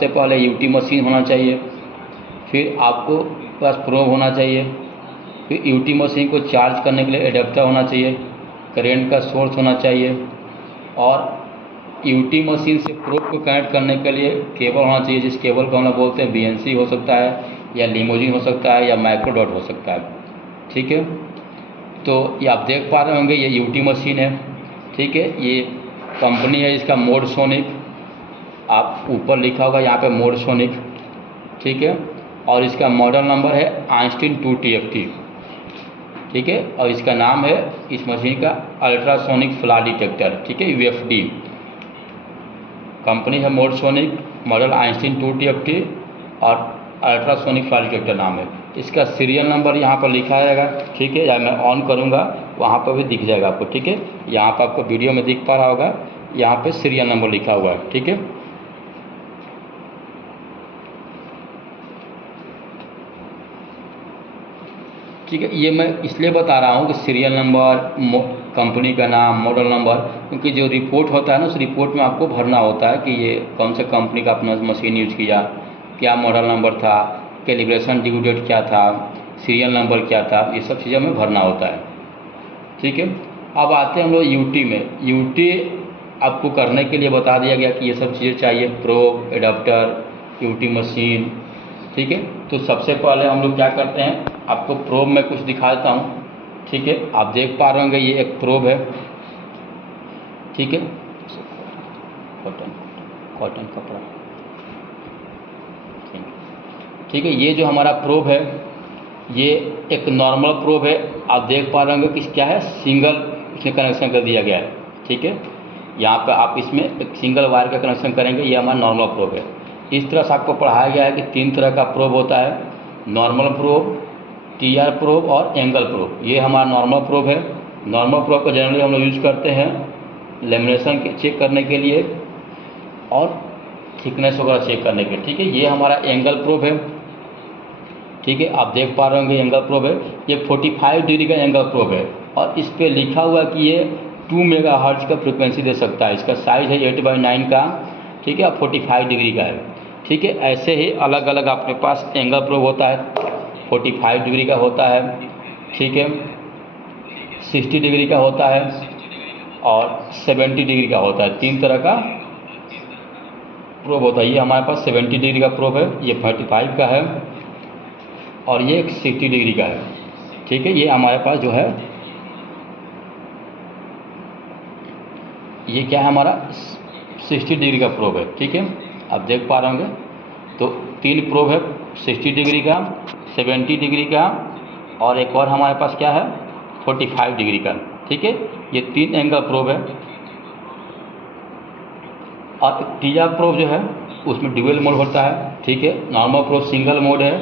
सबसे पहले UT machine होना चाहिए, फिर आपको पास प्रोब होना चाहिए, फिर यूटी मशीन को चार्ज करने के लिए एडेप्टर होना चाहिए, करेंट का सोर्स होना चाहिए, और यूटी मशीन से प्रोब को कनेक्ट करने के लिए केबल होना चाहिए, जिस केबल को हम लोग बोलते हैं बीएनसी हो सकता है या लिमोजिन हो सकता है या माइक्रोडॉट हो सकता है। ठीक है, तो ये आप देख पा रहे होंगे ये यूटी मशीन है। ठीक है, ये कंपनी है, इसका मोडसोनिक, आप ऊपर लिखा होगा यहाँ पे मोडसोनिक। ठीक है, और इसका मॉडल नंबर है आइंस्टीन 2TFT। ठीक है, और इसका नाम है इस मशीन का अल्ट्रासोनिक फ्लैश डिटेक्टर। ठीक है, यूएफडी कंपनी है, मोडसोनिक, मॉडल आइंस्टीन 2TFT और अल्ट्रासोनिक फ्लैश डिटेक्टर नाम है। इसका सीरियल नंबर यहाँ पर लिखा रहेगा। ठीक है, या मैं ऑन करूँगा वहाँ पर भी दिख जाएगा आपको। ठीक है, यहाँ पर आपको वीडियो में दिख पा रहा होगा, यहाँ पे सीरियल नंबर लिखा हुआ है। ठीक है, ठीक है, ये मैं इसलिए बता रहा हूँ कि सीरियल नंबर, कंपनी का नाम, मॉडल नंबर, क्योंकि जो रिपोर्ट होता है ना, उस रिपोर्ट में आपको भरना होता है कि ये कौन सा कंपनी का अपना मशीन यूज किया, क्या मॉडल नंबर था, कैलिब्रेशन ड्यू डेट क्या था, सीरियल नंबर क्या था, ये सब चीज़ें हमें भरना होता है। ठीक है, अब आते हैं हम लोग यूटी में। यूटी आपको करने के लिए बता दिया गया कि ये सब चीज़ें चाहिए, प्रोब, एडाप्टर, यूटी मशीन। ठीक है, तो सबसे पहले हम लोग क्या करते हैं, आपको प्रोब में कुछ दिखा देता हूँ। ठीक है, आप देख पा रहे होंगे ये एक प्रोब है। ठीक है, कॉटन कपड़ा। ठीक है, ये जो हमारा प्रोब है ये एक नॉर्मल प्रोब है। आप देख पा रहे होंगे कि क्या है, सिंगल इसमें कनेक्शन कर दिया गया है। ठीक है, यहाँ पे आप इसमें एक सिंगल वायर का कनेक्शन करेंगे, ये हमारा नॉर्मल प्रोब है। इस तरह से आपको पढ़ाया गया है कि 3 तरह का प्रोब होता है, नॉर्मल प्रोब, टीआर प्रोब और एंगल प्रोब। ये हमारा नॉर्मल प्रोब है। नॉर्मल प्रोब को जनरली हम लोग यूज करते हैं लेमिनेशन के चेक करने के लिए और थिकनेस वगैरह चेक करने के लिए। ठीक है, ये हमारा एंगल प्रोब है। ठीक है, आप देख पा रहे होंगे एंगल प्रोब है, ये 45 डिग्री का एंगल प्रोब है और इस पर लिखा हुआ कि ये 2 मेगाहर्ट्ज का फ्रिक्वेंसी दे सकता है। इसका साइज़ है 8/9 का। ठीक है, और 45 डिग्री का है। ठीक है, ऐसे ही अलग अलग आपके पास एंगल प्रोब होता है। 45 डिग्री का होता है, ठीक है, 60 डिग्री का होता है और 70 डिग्री का होता है। 3 तरह का प्रोब होता है। ये हमारे पास 70 डिग्री का प्रोब है, ये 45 का है और ये 60 डिग्री का है। ठीक है, ये हमारे पास जो है ये क्या है, हमारा 60 डिग्री का प्रोब है। ठीक है, आप देख पा रहे होंगे, तो 3 प्रोब है, 60 डिग्री का, 70 डिग्री का और एक और हमारे पास क्या है, 45 डिग्री का। ठीक है, ये 3 एंगल प्रोब है। और टीआर प्रोब जो है उसमें ड्यूअल मोड होता है। ठीक है, नॉर्मल प्रोब सिंगल मोड है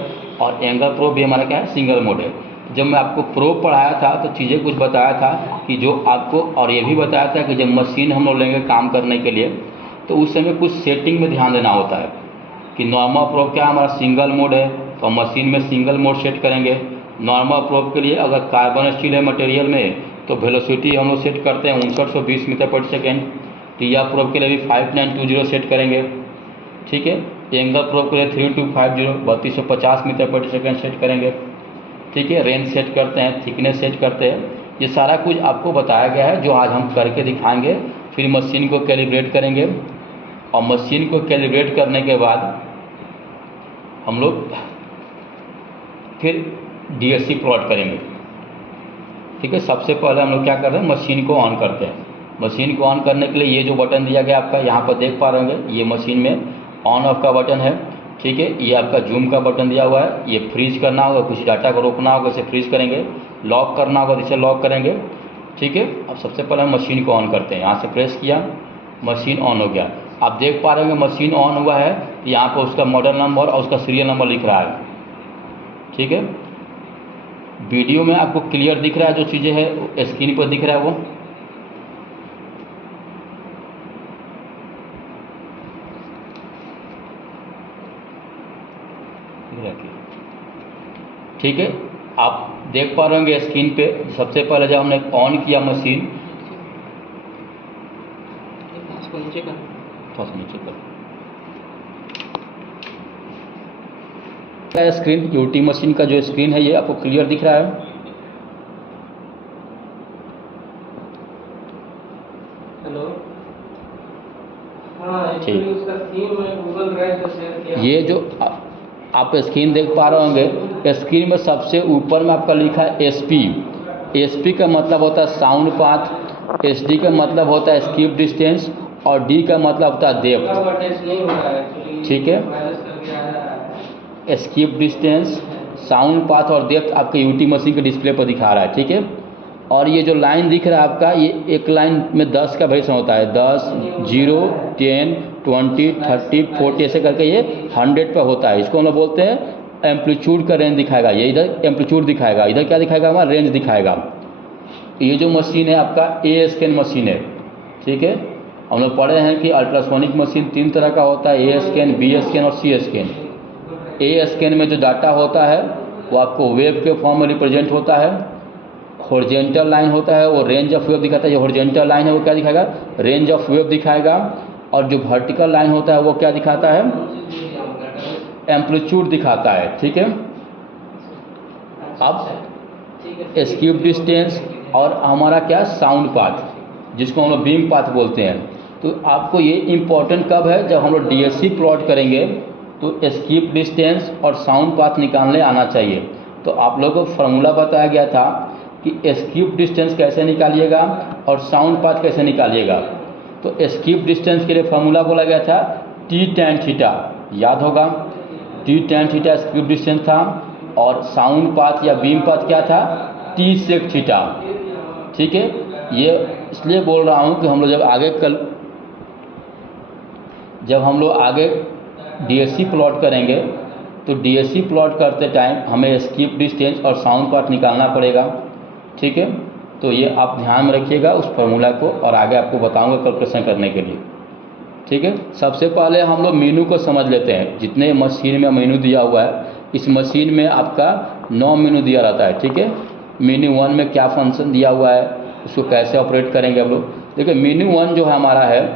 और एंगल प्रोब भी हमारा क्या है, सिंगल मोड है। जब मैं आपको प्रोब पढ़ाया था तो चीज़ें कुछ बताया था कि जो आपको, और ये भी बताया था कि जब मशीन हम लोग लेंगे काम करने के लिए तो उस समय कुछ सेटिंग में ध्यान देना होता है कि नॉर्मल प्रोब क्या हमारा सिंगल मोड है तो मशीन में सिंगल मोड सेट करेंगे। नॉर्मल प्रोब के लिए अगर कार्बन स्टील है मटेरियल में तो वेलोसिटी हम लोग सेट करते हैं 5920 मीटर पर सेकेंड। टीआर प्रोब के लिए भी 5920 सेट करेंगे। ठीक है, एंगल प्रोब के लिए 3250 3250 मीटर पर सेकेंड सेट करेंगे। ठीक है, रेंज सेट करते हैं, थिकनेस सेट करते हैं। ये सारा कुछ आपको बताया गया है जो आज हम करके दिखाएंगे। फिर मशीन को कैलिब्रेट करेंगे और मशीन को कैलिब्रेट करने के बाद हम लोग फिर डीएससी प्लॉट करेंगे। ठीक है, सबसे पहले हम लोग क्या कर रहे हैं, मशीन को ऑन करते हैं। मशीन को ऑन करने के लिए ये जो बटन दिया गया आपका यहाँ पर देख पा रहे होंगे, ये मशीन में ऑन ऑफ का बटन है। ठीक है, ये आपका जूम का बटन दिया हुआ है। ये फ्रीज करना होगा, कुछ डाटा को रोकना होगा, इसे फ्रीज करेंगे। लॉक करना होगा, इसे लॉक करेंगे। ठीक है, अब सबसे पहले हम मशीन को ऑन करते हैं। यहाँ से प्रेस किया, मशीन ऑन हो गया। आप देख पा रहे होंगे मशीन ऑन हुआ है, यहाँ पर उसका मॉडल नंबर और उसका सीरियल नंबर लिख रहा है। ठीक है, वीडियो में आपको क्लियर दिख रहा है, जो चीज़ें हैं स्क्रीन पर दिख रहा है वो। ठीक है, आप देख पा रहे होंगे स्क्रीन पे। सबसे पहले जब हमने ऑन किया मशीन, थोड़ा सा नीचे कर, स्क्रीन यूटी मशीन का जो स्क्रीन है ये आपको क्लियर दिख रहा है? हेलो, हाँ, ठीक, उसका थीम मैं गूगल ड्राइव पे शेयर किया। ये जो आप स्क्रीन देख पा रहे होंगे, स्क्रीन में सबसे ऊपर में आपका लिखा है एसपी। एसपी का मतलब होता है साउंड पाथ, एसडी का मतलब होता है स्किप डिस्टेंस, और डी का मतलब होता है डेप्थ। ठीक है, स्किप डिस्टेंस, साउंड पाथ और डेप्थ आपके यूटी मशीन के डिस्प्ले पर दिखा रहा है। ठीक है, और ये जो लाइन दिख रहा है आपका, ये एक लाइन में 10 का वेरिएशन होता है, 10, 0, 10, 20, 30, 40 ऐसे करके ये 100 पर होता है। इसको हम लोग बोलते हैं एम्पलीट्यूड का रेंज दिखाएगा। ये इधर एम्पलीट्यूड दिखाएगा, इधर क्या दिखाएगा हमारा, रेंज दिखाएगा। ये जो मशीन है आपका ए स्कैन मशीन है। ठीक है, हम लोग पढ़े हैं कि अल्ट्रासोनिक मशीन 3 तरह का होता है, ए स्कैन, बी स्कैन और सी स्कैन। ए स्कैन में जो डाटा होता है वो आपको वेव के फॉर्म में रिप्रेजेंट होता है। हॉरिजॉन्टल लाइन होता है वो रेंज ऑफ वेव दिखाता है। जो हॉरिजॉन्टल लाइन है वो क्या दिखाएगा, रेंज ऑफ वेव दिखाएगा। और जो वर्टिकल लाइन होता है वो क्या दिखाता है, एम्पलीट्यूड दिखाता है। ठीक है, अब स्क्यूब डिस्टेंस और हमारा क्या, साउंड पाथ, जिसको हम लोग बीम पाथ बोलते हैं। तो आपको ये इम्पोर्टेंट कब है, जब हम लोग डीएससी प्लॉट करेंगे तो स्क्यूब डिस्टेंस और साउंड पाथ निकालने आना चाहिए। तो आप लोगों को फार्मूला बताया गया था कि स्क्यूब डिस्टेंस कैसे निकालिएगा और साउंड पाथ कैसे निकालिएगा। तो स्क्यूब डिस्टेंस के लिए फार्मूला बोला गया था टी टैन थीटा, याद होगा, T tan theta cube distance था। और साउंड पाथ या बीम पाथ क्या था, टी सेक थीटा। ठीक है, ये इसलिए बोल रहा हूँ कि हम लोग जब हम लोग आगे डीएससी प्लॉट करेंगे तो डीएससी प्लॉट करते टाइम हमें स्क्यूब डिस्टेंस और साउंड पाथ निकालना पड़ेगा। ठीक है, तो ये आप ध्यान में रखिएगा उस फार्मूला को, और आगे आपको बताऊंगा कैलकुलेशन करने के लिए। ठीक है, सबसे पहले हम लोग मेनू को समझ लेते हैं। जितने मशीन में मेनू दिया हुआ है, इस मशीन में आपका 9 मेनू दिया रहता है। ठीक है, मेनू 1 में क्या फंक्शन दिया हुआ है, उसको कैसे ऑपरेट करेंगे हम लोग। देखिए मेनू 1 जो है हमारा है,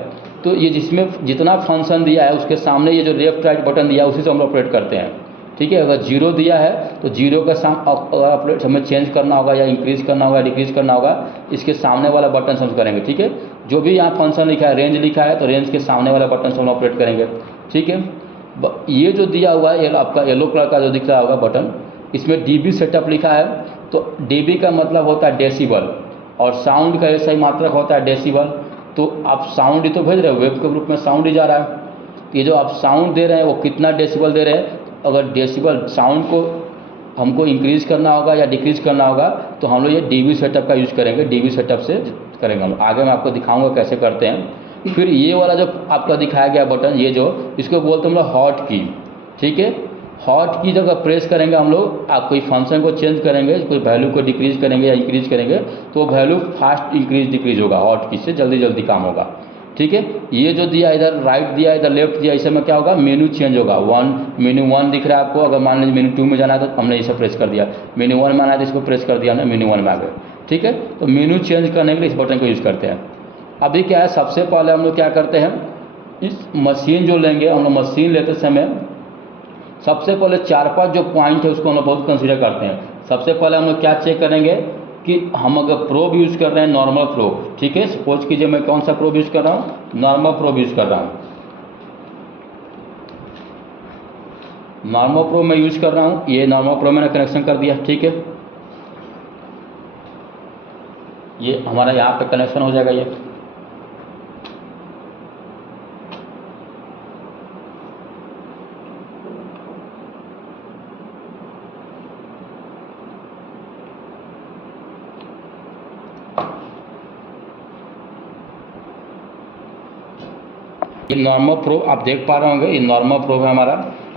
तो ये जिसमें जितना फंक्शन दिया है उसके सामने ये जो लेफ्ट राइट बटन दिया है उसी से हम ऑपरेट करते हैं। ठीक है, अगर 0 दिया है तो 0 का ऑपरेट हमें चेंज करना होगा या इंक्रीज़ करना होगा, डिक्रीज़ करना होगा, इसके सामने वाला बटन से हम करेंगे। ठीक है, जो भी यहाँ फंक्शन लिखा है, रेंज लिखा है तो रेंज के सामने वाला बटन से हम ऑपरेट करेंगे। ठीक है, ये जो दिया हुआ है आपका येलो कलर का जो दिख रहा होगा बटन, इसमें डीबी सेटअप लिखा है। तो डीबी का मतलब होता है डेसिबल, और साउंड का ऐसा ही मात्रक होता है डेसिबल। तो आप साउंड ही तो भेज रहे हो, वेब के ग्रुप में साउंड ही जा रहा है। ये जो आप साउंड दे रहे हैं वो कितना डेसिबल दे रहे हैं, अगर डेसिबल साउंड को हमको इंक्रीज़ करना होगा या डिक्रीज़ करना होगा तो हम लोग ये डीबी सेटअप का यूज़ करेंगे, डीबी सेटअप से करेंगे हम। आगे मैं आपको दिखाऊंगा कैसे करते हैं। फिर ये वाला जो आपका दिखाया गया बटन, ये जो इसको बोलते हैं हम लोग हॉट की। ठीक है, हॉट की जगह प्रेस करेंगे हम लोग, आप कोई फंक्शन को चेंज करेंगे, कोई वैल्यू को डिक्रीज़ करेंगे या इंक्रीज़ करेंगे तो वैल्यू फास्ट इंक्रीज डिक्रीज होगा, हॉट की से जल्दी जल्दी काम होगा। ठीक है, ये जो दिया इधर राइट दिया इधर लेफ्ट दिया, इससे में क्या होगा, मेनू चेंज होगा। मेनू 1 दिख रहा है आपको, अगर मान लीजिए मेनू 2 में जाना है तो हमने इसे प्रेस कर दिया, मेनू 1 में आना है तो इसको प्रेस कर दिया, हमने मेनू 1 में आ गए। ठीक है, तो मेनू चेंज करने के लिए इस बटन को यूज़ करते हैं। अभी क्या है, सबसे पहले हम लोग क्या करते हैं, इस मशीन जो लेंगे हम लोग, मशीन लेते समय सबसे पहले 4-5 जो पॉइंट है उसको हम लोग बहुत कंसीडर करते हैं। सबसे पहले हम लोग क्या चेक करेंगे कि हम अगर प्रोब यूज़ कर रहे हैं, नॉर्मल प्रोब। ठीक है, सपोज कीजिए मैं कौन सा प्रोब यूज़ कर रहा हूँ, नॉर्मल प्रोब यूज़ कर रहा हूँ। नॉर्मल प्रोब मैं यूज़ कर रहा हूँ, ये नॉर्मल प्रोब मैंने कनेक्शन कर दिया। ठीक है, ये हमारा यहाँ पे कनेक्शन हो जाएगा। ये नॉर्मल प्रोब आप देख पा रहे होंगे, ये नॉर्मल प्रोब है हमारा।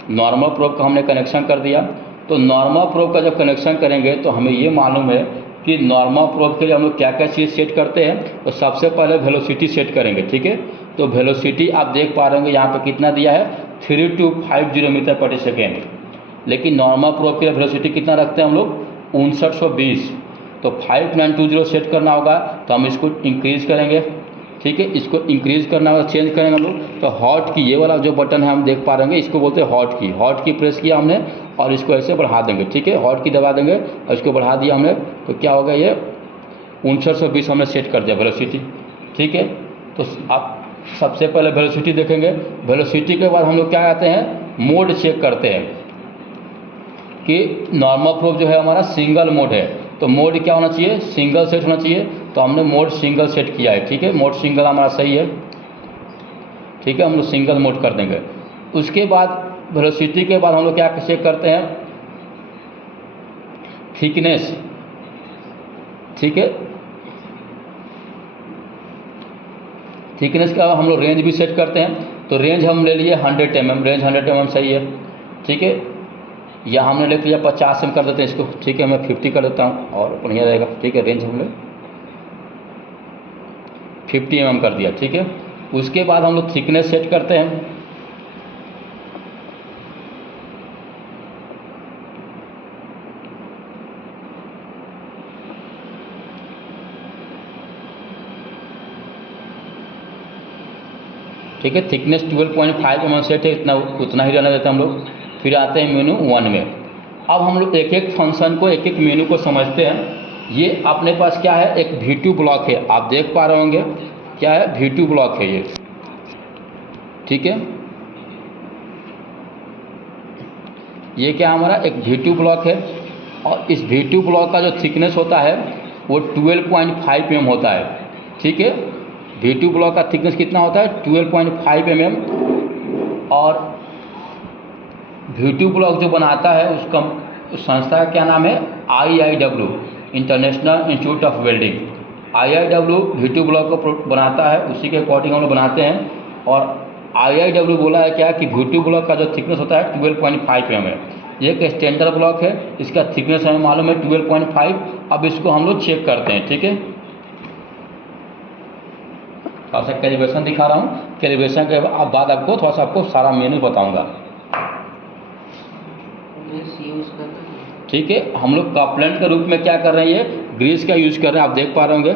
नॉर्मल प्रोब का हमने कनेक्शन कर दिया। तो नॉर्मल प्रोब का जब कनेक्शन करेंगे तो हमें ये मालूम है कि नॉर्मल प्रोब के लिए हम लोग क्या क्या चीज़ सेट करते हैं। तो सबसे पहले वेलोसिटी सेट करेंगे। ठीक है, तो वेलोसिटी आप देख पा रहे होंगे यहाँ पे कितना दिया है, 3250 मीटर प्रति सेकेंड। लेकिन नॉर्मल प्रोब के लिए वेलोसिटी कितना रखते हैं हम लोग, 5920। तो 5920 सेट करना होगा, तो हम इसको इंक्रीज़ करेंगे। ठीक है। इसको इंक्रीज़ करना है, चेंज करेंगे हम लोग तो हॉट की ये वाला जो बटन है हम देख पा रहे हैं, इसको बोलते हैं हॉट की प्रेस किया हमने और इसको ऐसे बढ़ा देंगे, ठीक है। हॉट की दबा देंगे और इसको बढ़ा दिया हमने तो क्या होगा, ये 5920 हमने सेट कर दिया वेलोसिटी, ठीक है। तो आप सबसे पहले वेलोसिटी देखेंगे, वेलोसिटी के बाद हम लोग क्या आते हैं, मोड चेक करते हैं कि नॉर्मल प्रोब जो है हमारा सिंगल मोड है, तो मोड क्या होना चाहिए, सिंगल सेट होना चाहिए। तो हमने मोड सिंगल सेट किया है, ठीक है। मोड सिंगल हमारा सही है, ठीक है। हम लोग सिंगल मोड कर देंगे। उसके बाद वेलोसिटी के बाद हम लोग क्या चेक करते हैं, थिकनेस, ठीक है। थिकनेस का हम लोग रेंज भी सेट करते हैं, तो रेंज हम ले लिए 100 mm, रेंज 100 mm सही है, ठीक है। या हमने ले लिया 50 में कर देते हैं इसको, ठीक है। मैं 50 कर देता हूँ और बढ़िया रहेगा, ठीक है। रेंज हमने 50 mm कर दिया, ठीक है। उसके बाद हम लोग थिकनेस सेट करते हैं, ठीक है। थिकनेस 12.5 mm सेट है, उतना ही रहने देते हैं हम लोग। फिर आते हैं मेनू 1 में। अब हम लोग एक एक फंक्शन को, एक एक मेनू को समझते हैं। ये अपने पास क्या है, एक V2 ब्लॉक है, आप देख पा रहे होंगे क्या है, V2 ब्लॉक है ये, ठीक है। ये क्या हमारा एक V2 ब्लॉक है और इस V2 ब्लॉक का जो थिकनेस होता है वो 12.5 mm होता है, ठीक है। V2 ब्लॉक का थिकनेस कितना होता है, 12.5 mm। और V2 ब्लॉक जो बनाता है उस संस्था का क्या नाम है, IIW, international institute of welding. IIW V2 block को बनाता है, उसी के अकॉर्डिंग हम लोग बनाते हैं। और IIW बोला है क्या कि V2 ब्लॉक का जो थिकनेस होता है 12.5 mm है। ये एक स्टैंडर्ड ब्लॉक है, इसका थिकनेस हमें मालूम है 12.5। अब इसको हम लोग चेक करते हैं, ठीक है। थोड़ा सा कैलिब्रेशन दिखा रहा हूँ, कैलिब्रेशन के बाद आपको थोड़ा सा आपको सारा मेनू बताऊँगा, ठीक है। हम लोग कॉपलेंट के रूप में क्या कर रहे हैं, ये ग्रीस का यूज़ कर रहे हैं, आप देख पा रहे होंगे,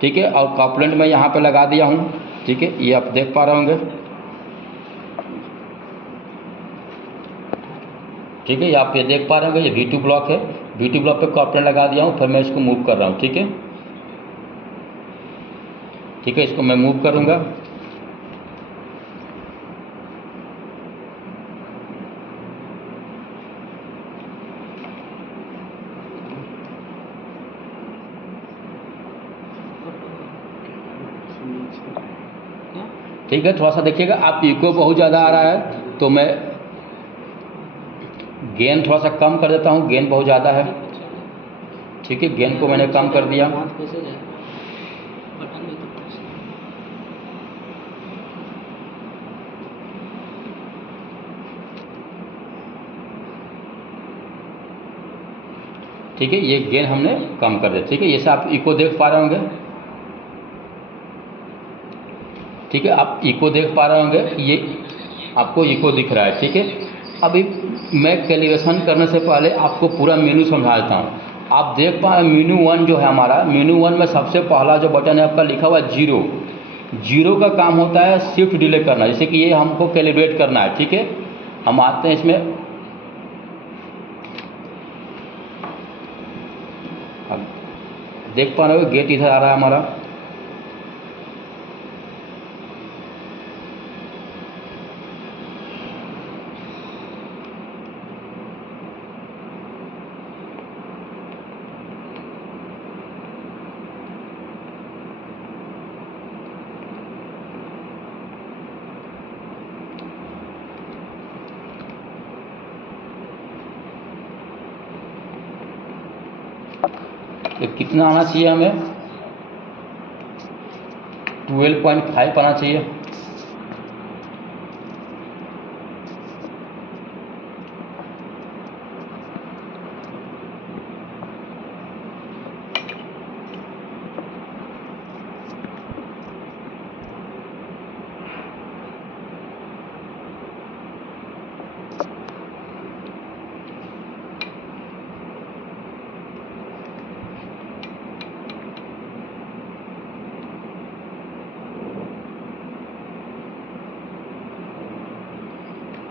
ठीक है। और कॉपलेंट मैं यहाँ पे लगा दिया हूँ, ठीक है, ये आप देख पा रहे होंगे, ठीक है। ये आप ये देख पा रहे होंगे, ये V2 ब्लॉक है, V2 ब्लॉक पे कॉपलेंट लगा दिया हूँ। फिर मैं इसको मूव कर रहा हूँ, ठीक है, ठीक है। इसको मैं मूव करूँगा, ठीक है। थोड़ा सा देखिएगा, आप इको बहुत ज़्यादा आ रहा है तो मैं गेन थोड़ा सा कम कर देता हूँ, गेन बहुत ज़्यादा है, ठीक है। गेन को मैंने कम कर दिया, ठीक है। ये गेन हमने कम कर दिया, ठीक है। ये से आप इको देख पा रहे होंगे, ठीक है। आप इको देख पा रहे होंगे, ये आपको इको दिख रहा है, ठीक है। अभी मैं कैलिब्रेशन करने से पहले आपको पूरा मेनू समझा देता हूँ। आप देख पा रहे हैं मेनू 1 जो है हमारा, मेनू 1 में सबसे पहला जो बटन है आपका लिखा हुआ है जीरो। जीरो का काम होता है शिफ्ट डिले करना, जैसे कि ये हमको कैलिब्रेट करना है, ठीक है। हम आते हैं इसमें, अब देख पा रहे हो गेट इधर आ रहा है हमारा, तो कितना आना चाहिए हमें, 12.5 आना चाहिए,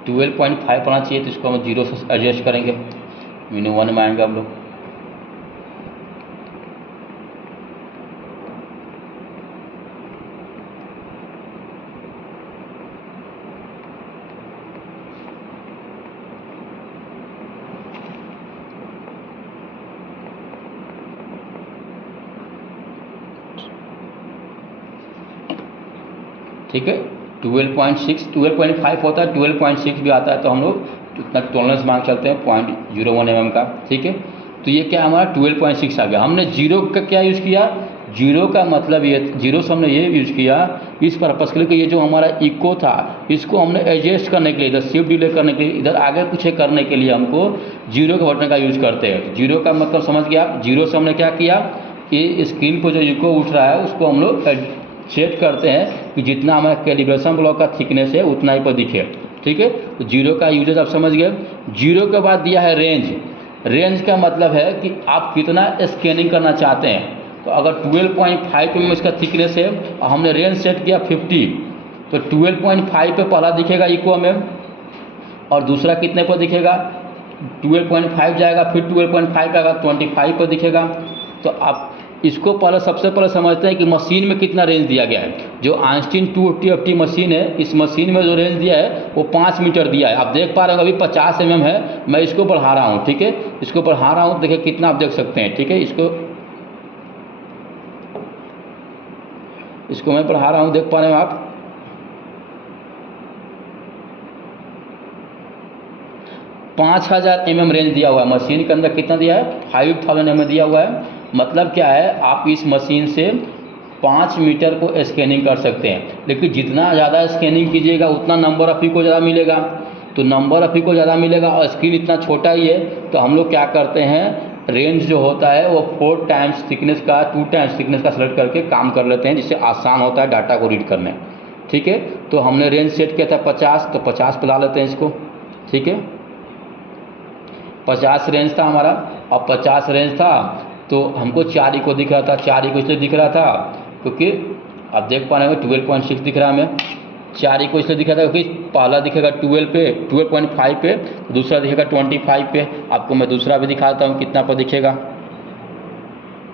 12.5 आना चाहिए, तो इसको हम 0 से एडजस्ट करेंगे, मीनू 1 में आएंगे हम लोग। ठीक है, 12.5 होता है, 12.6 भी आता है, तो हम लोग इतना टॉलरेंस मांग चलते हैं 0.01 mm का। ठीक है, तो ये क्या हमारा 12.6 आ गया। हमने जीरो का क्या यूज़ किया, जीरो का मतलब ये, जीरो से हमने ये यूज़ किया इस पर्पज़ के लिए कि ये जो हमारा इको था इसको हमने एडजस्ट करने के लिए, इधर शिफ्ट डिले करने के लिए, इधर आगे पीछे करने के लिए हमको जीरो के बटन का यूज़ करते हैं। जीरो का मतलब समझ गया आप, जीरो से हमने क्या किया कि स्क्रीन पर जो इको उठ रहा है उसको हम लोग सेट करते हैं कि जितना हमारा कैलिब्रेशन ब्लॉक का थिकनेस है उतना ही पर दिखे। ठीक है, तो जीरो का यूजेज आप समझ गए। जीरो के बाद दिया है रेंज। रेंज का मतलब है कि आप कितना स्कैनिंग करना चाहते हैं। तो अगर 12.5 mm इसका थिकनेस है और हमने रेंज सेट किया 50, तो 12.5 पे पहला दिखेगा इको में, और दूसरा कितने पर दिखेगा, 12.5 जाएगा, फिर 12.5 आएगा, 25 पर दिखेगा। तो आप इसको पहले सबसे पहले समझते हैं कि मशीन में कितना रेंज दिया गया है। जो आइंस्टीन 250 मशीन है, इस मशीन में जो रेंज दिया है वो 5 मीटर दिया है। आप देख पा रहे हो अभी 50 mm है, मैं इसको बढ़ा रहा हूँ। ठीक है, इसको बढ़ा रहा हूँ, देखिए कितना आप देख सकते हैं। ठीक है, इसको मैं बढ़ा रहा हूँ, देख पा रहे हो आप, 5000 mm रेंज दिया हुआ है मशीन के अंदर। कितना दिया है, 5000 mm दिया हुआ है। मतलब क्या है, आप इस मशीन से 5 मीटर को स्कैनिंग कर सकते हैं, लेकिन जितना ज़्यादा स्कैनिंग कीजिएगा उतना नंबर ऑफ को ज़्यादा मिलेगा। तो नंबर ऑफ को ज़्यादा मिलेगा और स्क्रीन इतना छोटा ही है, तो हम लोग क्या करते हैं, रेंज जो होता है वो 4 टाइम्स थिकनेस का, 2 टाइम्स थिकनेस का सेलेक्ट करके काम कर लेते हैं, जिससे आसान होता है डाटा को रीड करने। ठीक है, तो हमने रेंज सेट किया था 50, तो 50 पे ला लेते हैं इसको। ठीक है, 50 रेंज था हमारा, और 50 रेंज था तो हमको 4 इको दिख रहा था। 4 इको इसलिए दिख रहा था क्योंकि आप देख पा रहे हैं 12.6 दिख रहा है हमें। 4 इको इसलिए दिख रहा था क्योंकि पहला दिखेगा 12 पे, 12.5 पे, दूसरा दिखेगा 25 पे। आपको मैं दूसरा भी दिखाता हूँ कितना पर दिखेगा।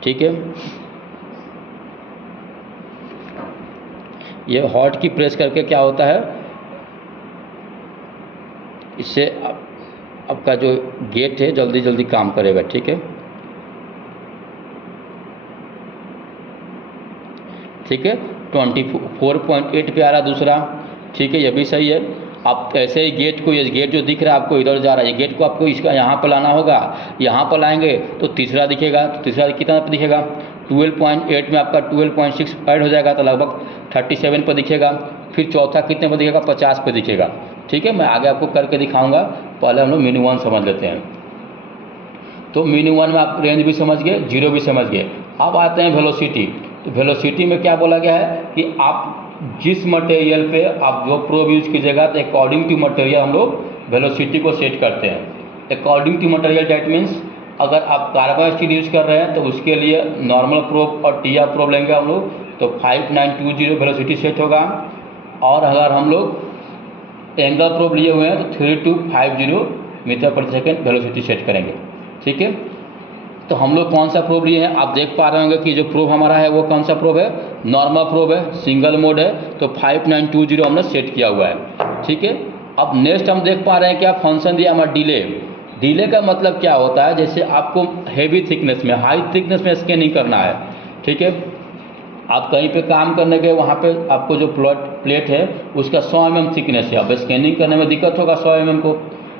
ठीक है, ये हॉट की प्रेस करके क्या होता है, इससे आपका जो गेट है जल्दी जल्दी काम करेगा। ठीक है, ठीक है, 24.8 पे आ रहा दूसरा। ठीक है, ये भी सही है। आप ऐसे ही गेट को, ये गेट जो दिख रहा है आपको इधर जा रहा है, ये गेट को आपको इसका यहाँ पर लाना होगा। यहाँ पर लाएंगे तो तीसरा दिखेगा। तो तीसरा कितना पर दिखेगा, 12.8 में आपका 12.6 ऐड हो जाएगा, तो लगभग 37 पर दिखेगा। फिर चौथा कितने पर दिखेगा, 50 पर दिखेगा। ठीक है, मैं आगे आपको करके दिखाऊंगा, पहले हम लोग मीनू 1 समझ लेते हैं। तो मीनू 1 में आप रेंज भी समझ गए, जीरो भी समझ गए। अब आते हैं वेलोसिटी। तो वेलोसिटी में क्या बोला गया है कि आप जिस मटेरियल पे आप जो प्रोब यूज कीजिएगा, तो अकॉर्डिंग टू मटेरियल हम लोग वेलोसिटी को सेट करते हैं। According to material that means अगर आप कार्बन स्टील यूज कर रहे हैं तो उसके लिए नॉर्मल प्रोब और टीआर प्रोब लेंगे हम लोग, तो 5920 वेलोसिटी सेट होगा। और अगर हम लोग एंगल प्रोब लिए हुए हैं तो 3250 मीटर प्रति सेकेंड वेलोसिटी सेट करेंगे। ठीक है, तो हम लोग कौन सा प्रोब लिए हैं, आप देख पा रहे होंगे कि जो प्रोब हमारा है वो कौन सा प्रोब है, नॉर्मल प्रोब है, सिंगल मोड है, तो 5920 हमने सेट किया हुआ है। ठीक है, अब नेक्स्ट हम देख पा रहे हैं क्या फंक्शन दिया हमारा डिले। डिले का मतलब क्या होता है, जैसे आपको हैवी थिकनेस में, हाई थिकनेस में स्कैनिंग करना है। ठीक है, आप कहीं पे काम करने गए, वहाँ पे आपको जो प्लेट है उसका 100 mm थिकनेस है। अब स्कैनिंग करने में दिक्कत होगा 100 mm को।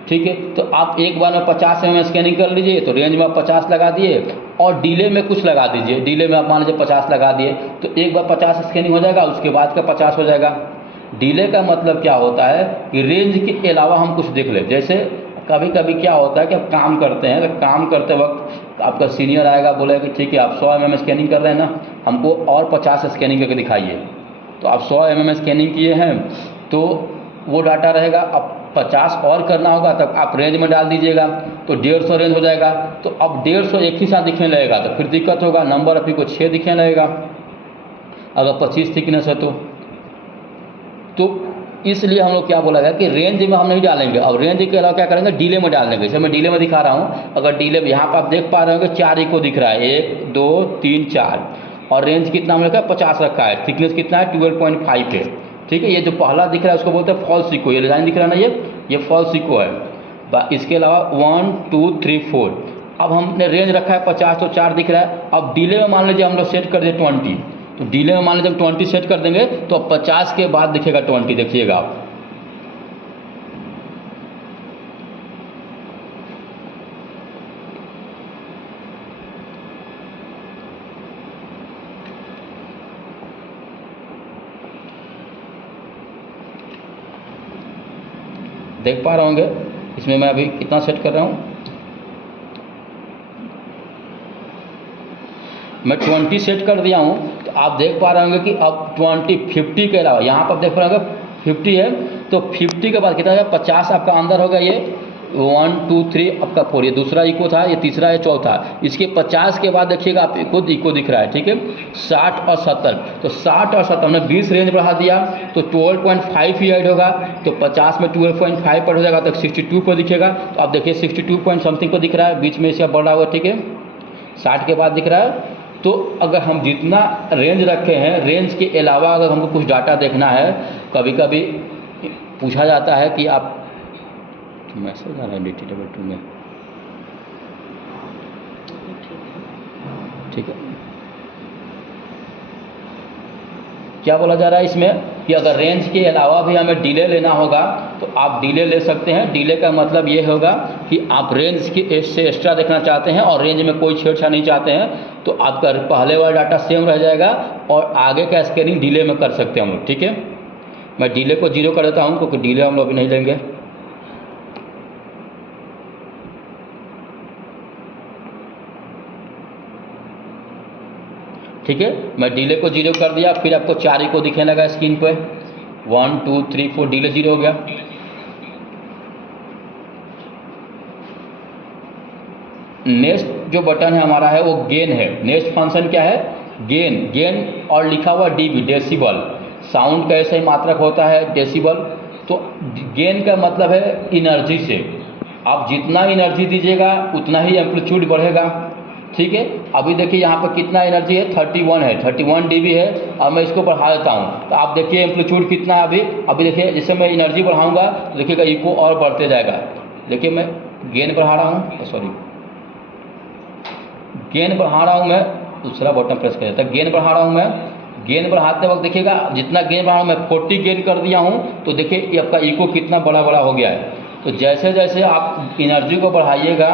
ठीक है, तो आप एक बार में 50 mm स्कैनिंग कर लीजिए, तो रेंज में आप 50 लगा दिए, और डिले में कुछ लगा दीजिए। डिले में आप मान लीजिए 50 लगा दिए, तो एक बार 50 स्कैनिंग हो जाएगा, उसके बाद का 50 हो जाएगा। डिले का मतलब क्या होता है कि रेंज के अलावा हम कुछ देख लें। जैसे कभी कभी क्या होता है कि आप काम करते हैं, तो काम करते वक्त आपका सीनियर आएगा, बोलेगा कि ठीक है आप 100 mm स्कैनिंग कर रहे हैं ना, हमको और 50 स्कैनिंग करके दिखाइए। तो आप 100 mm स्कैनिंग किए हैं तो वो डाटा रहेगा। अब 50 और करना होगा तब आप रेंज में डाल दीजिएगा, तो 150 रेंज हो जाएगा। तो अब 150 एक ही साथ दिखने लगेगा तो फिर दिक्कत होगा, नंबर अभी को 6 दिखने लगेगा अगर 25 थिकनेस है तो इसलिए हम लोग क्या बोला गया कि रेंज में हम नहीं डालेंगे, अब रेंज के अलावा क्या करेंगे, डिले में डाल देंगे। जैसे मैं डिले में दिखा रहा हूँ, अगर डिले में यहाँ पर आप देख पा रहे होंगे 4 इको दिख रहा है, 1 2 3 4, और रेंज कितना हमने रखा है 50 रखा है, थिकनेस कितना है 12.5 है। ठीक है, ये जो पहला दिख रहा है उसको बोलते हैं फॉल्स इको, ये लाइन दिख रहा है ना, ये फॉल्स इको है। इसके अलावा 1 2 3 4, अब हमने रेंज रखा है 50 तो 4 दिख रहा है। अब डिले में मान लीजिए हम लोग सेट कर दें 20, तो डिले में मान लीजिए हम 20 सेट कर देंगे तो अब 50 के बाद दिखेगा 20, देखिएगा आप। देख पा रहे होंगे इसमें मैं अभी कितना सेट कर रहा हूँ, मैं 20 सेट कर दिया हूँ। तो आप देख पा रहे होंगे कि अब 20 50 के अलावा यहाँ पर देख पा रहे होंगे 50 है, तो 50 के बाद कितना है 50 आपका अंदर होगा। ये 1 2 3 आपका 4, ये दूसरा इको था, ये तीसरा है, चौथा। इसके 50 के बाद देखिएगा आप खुद इको दिख रहा है। ठीक है, 60 और 70, तो 60 और 70 हमने 20 रेंज बढ़ा दिया तो 12.5 ही ऐड होगा, तो 50 में 12.5 पर हो जाएगा तो 62 पर दिखेगा। तो आप देखिए 62 पॉइंट समथिंग पर दिख रहा है, बीच में इसका बढ़ा हुआ। ठीक है, 60 के बाद दिख रहा है। तो अगर हम जितना रेंज रखे हैं, रेंज के अलावा अगर हमको कुछ डाटा देखना है, कभी कभी पूछा जाता है कि आप मैसेज आ रहा है DT2 में, ठीक है, क्या बोला जा रहा है इसमें कि अगर रेंज के अलावा भी हमें डिले लेना होगा तो आप डिले ले सकते हैं। डिले का मतलब ये होगा कि आप रेंज के से एक्स्ट्रा देखना चाहते हैं और रेंज में कोई छेड़छाड़ नहीं चाहते हैं, तो आपका पहले वाला डाटा सेम रह जाएगा और आगे का स्कैनिंग डिले में कर सकते हैं हम लोग। ठीक है, मैं डिले को 0 कर देता हूँ क्योंकि डिले हम लोग अभी नहीं लेंगे। ठीक है, मैं डिले को 0 कर दिया, फिर आपको 4 इको दिखने लगा स्क्रीन पे, 1 2 3 4, डिले 0 हो गया। नेक्स्ट जो बटन है हमारा है वो गेन है। नेक्स्ट फंक्शन क्या है, गेन। गेन और लिखा हुआ डीबी, डेसिबल। साउंड का ऐसा ही मात्रक होता है डेसिबल। तो गेन का मतलब है एनर्जी से, आप जितना एनर्जी दीजिएगा उतना ही एम्पलीट्यूड बढ़ेगा। ठीक है, अभी देखिए यहाँ पर कितना एनर्जी है, 31 है, 31 dB है। अब मैं इसको बढ़ा देता हूँ तो आप देखिए एम्पलीट्यूड कितना है अभी देखिए, जैसे मैं एनर्जी बढ़ाऊँगा तो देखिएगा इको और बढ़ते जाएगा। देखिए मैं गेन बढ़ा रहा हूँ, सॉरी गेन बढ़ा रहा हूँ, मैं दूसरा बटन प्रेस कर देता, गेन बढ़ा रहा हूँ मैं। गेन बढ़ाते वक्त देखिएगा जितना गेन बढ़ा मैं 40 गेन कर दिया हूँ, तो देखिए ये आपका इको कितना बड़ा बड़ा हो गया है। तो जैसे जैसे आप एनर्जी को बढ़ाइएगा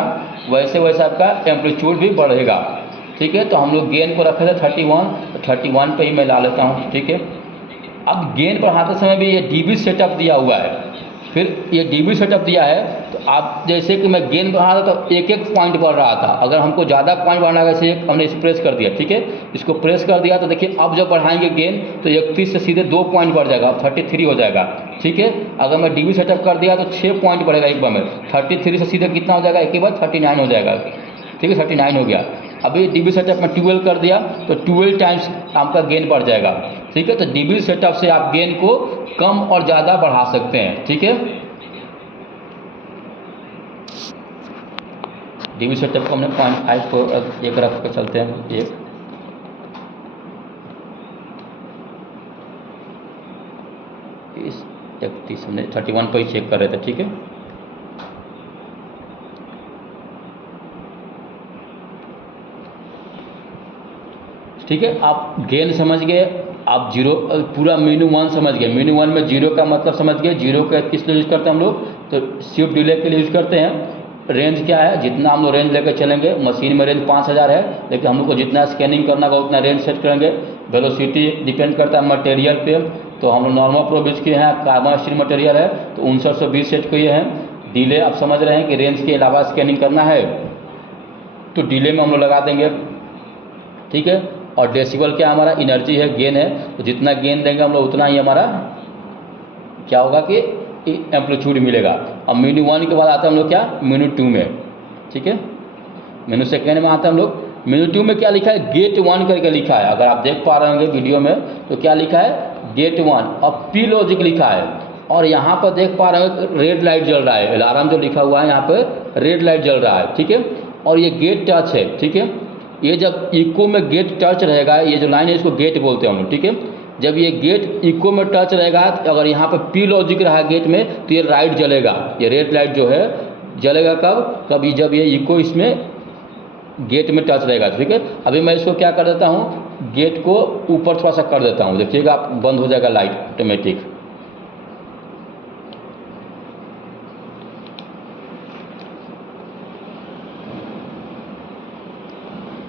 वैसे वैसे आपका एम्पलीट्यूड भी बढ़ेगा। ठीक है, तो हम लोग गेन को रखे थे 31, तो 31 पे ही मैं ला लेता हूँ। ठीक है, अब गेन बढ़ाते समय भी ये डीबी सेटअप दिया हुआ है, फिर ये डीबी सेटअप दिया है। तो आप जैसे कि मैं गेन बढ़ा रहा था तो एक एक पॉइंट बढ़ रहा था, अगर हमको ज़्यादा पॉइंट बढ़ाना है जैसे हमने इसे प्रेस कर दिया। ठीक है, इसको प्रेस कर दिया तो देखिए अब जब बढ़ाएंगे गेन तो 31 से सीधे 2 पॉइंट बढ़ जाएगा, 33 हो जाएगा। ठीक है, अगर मैं डीबी सेटअप कर दिया तो 6 पॉइंट बढ़ेगा एक बार में, 33 से सीधे कितना हो जाएगा, एक ही बार 39 हो जाएगा। ठीक है, 39 हो गया। अभी डीबी सेटअप में 12 कर दिया तो 12 टाइम्स आपका गेन बढ़ जाएगा। ठीक है, तो डीबी सेटअप से आप गेन को कम और ज़्यादा बढ़ा सकते हैं। ठीक है, डीबी सेटअप को हमने 0.5 को एक रख के चलते हैं, एक इस 31 हमने 31 पर ही चेक कर रहे थे। ठीक है, ठीक है, आप गेन समझ गए, आप जीरो पूरा मीनू 1 समझ गए। मीनू 1 में जीरो का मतलब समझ गए, जीरो का किस लिए यूज़ करते हैं हम लोग, तो शिफ्ट डिले के लिए यूज़ करते हैं। रेंज क्या है, जितना हम लोग रेंज लेकर चलेंगे, मशीन में रेंज 5000 है, लेकिन हम लोग को जितना स्कैनिंग करना होगा उतना रेंज सेट करेंगे। वेलोसिटी डिपेंड करता है मटेरियल पे, तो हम लोग नॉर्मल प्रो बीच के हैं, कार्बन स्टील मटेरियल है तो 5920 सेट किए हैं। डिले आप समझ रहे हैं कि रेंज के अलावा स्कैनिंग करना है तो डिले में हम लोग लगा देंगे। ठीक है, और डेसिबल क्या हमारा एनर्जी है, गेन है, तो जितना गेन देंगे हम लोग उतना ही हमारा क्या होगा कि एम्पलीट्यूड मिलेगा। अब मीनू 1 के बाद आता है हम लोग क्या, मीनू 2 में। ठीक है, मीनू सेकेंड में आता है हम लोग। मीनू 2 में क्या लिखा है, गेट 1 करके लिखा है, अगर आप देख पा रहे होंगे वीडियो में तो क्या लिखा है, गेट 1 और पी लॉजिक लिखा है। और यहाँ पर देख पा रहे हो रेड लाइट जल रहा है, अलार्म जो लिखा हुआ है यहाँ पे रेड लाइट जल रहा है, ठीक है। और ये गेट टच है, ठीक है। ये जब इको में गेट टच रहेगा, ये जो लाइन है इसको गेट बोलते हैं हम लोग, ठीक है। जब ये गेट इको में टच रहेगा, तो अगर यहाँ पर पी लॉजिक रहा गेट में, तो ये लाइट जलेगा, ये रेड लाइट जो है जलेगा कब, कभी जब ये इको इसमें गेट में टच रहेगा, ठीक है। अभी मैं इसको क्या कर देता हूँ, गेट को ऊपर थोड़ा सा कर देता हूँ, देखिएगा आप बंद हो जाएगा लाइट ऑटोमेटिक।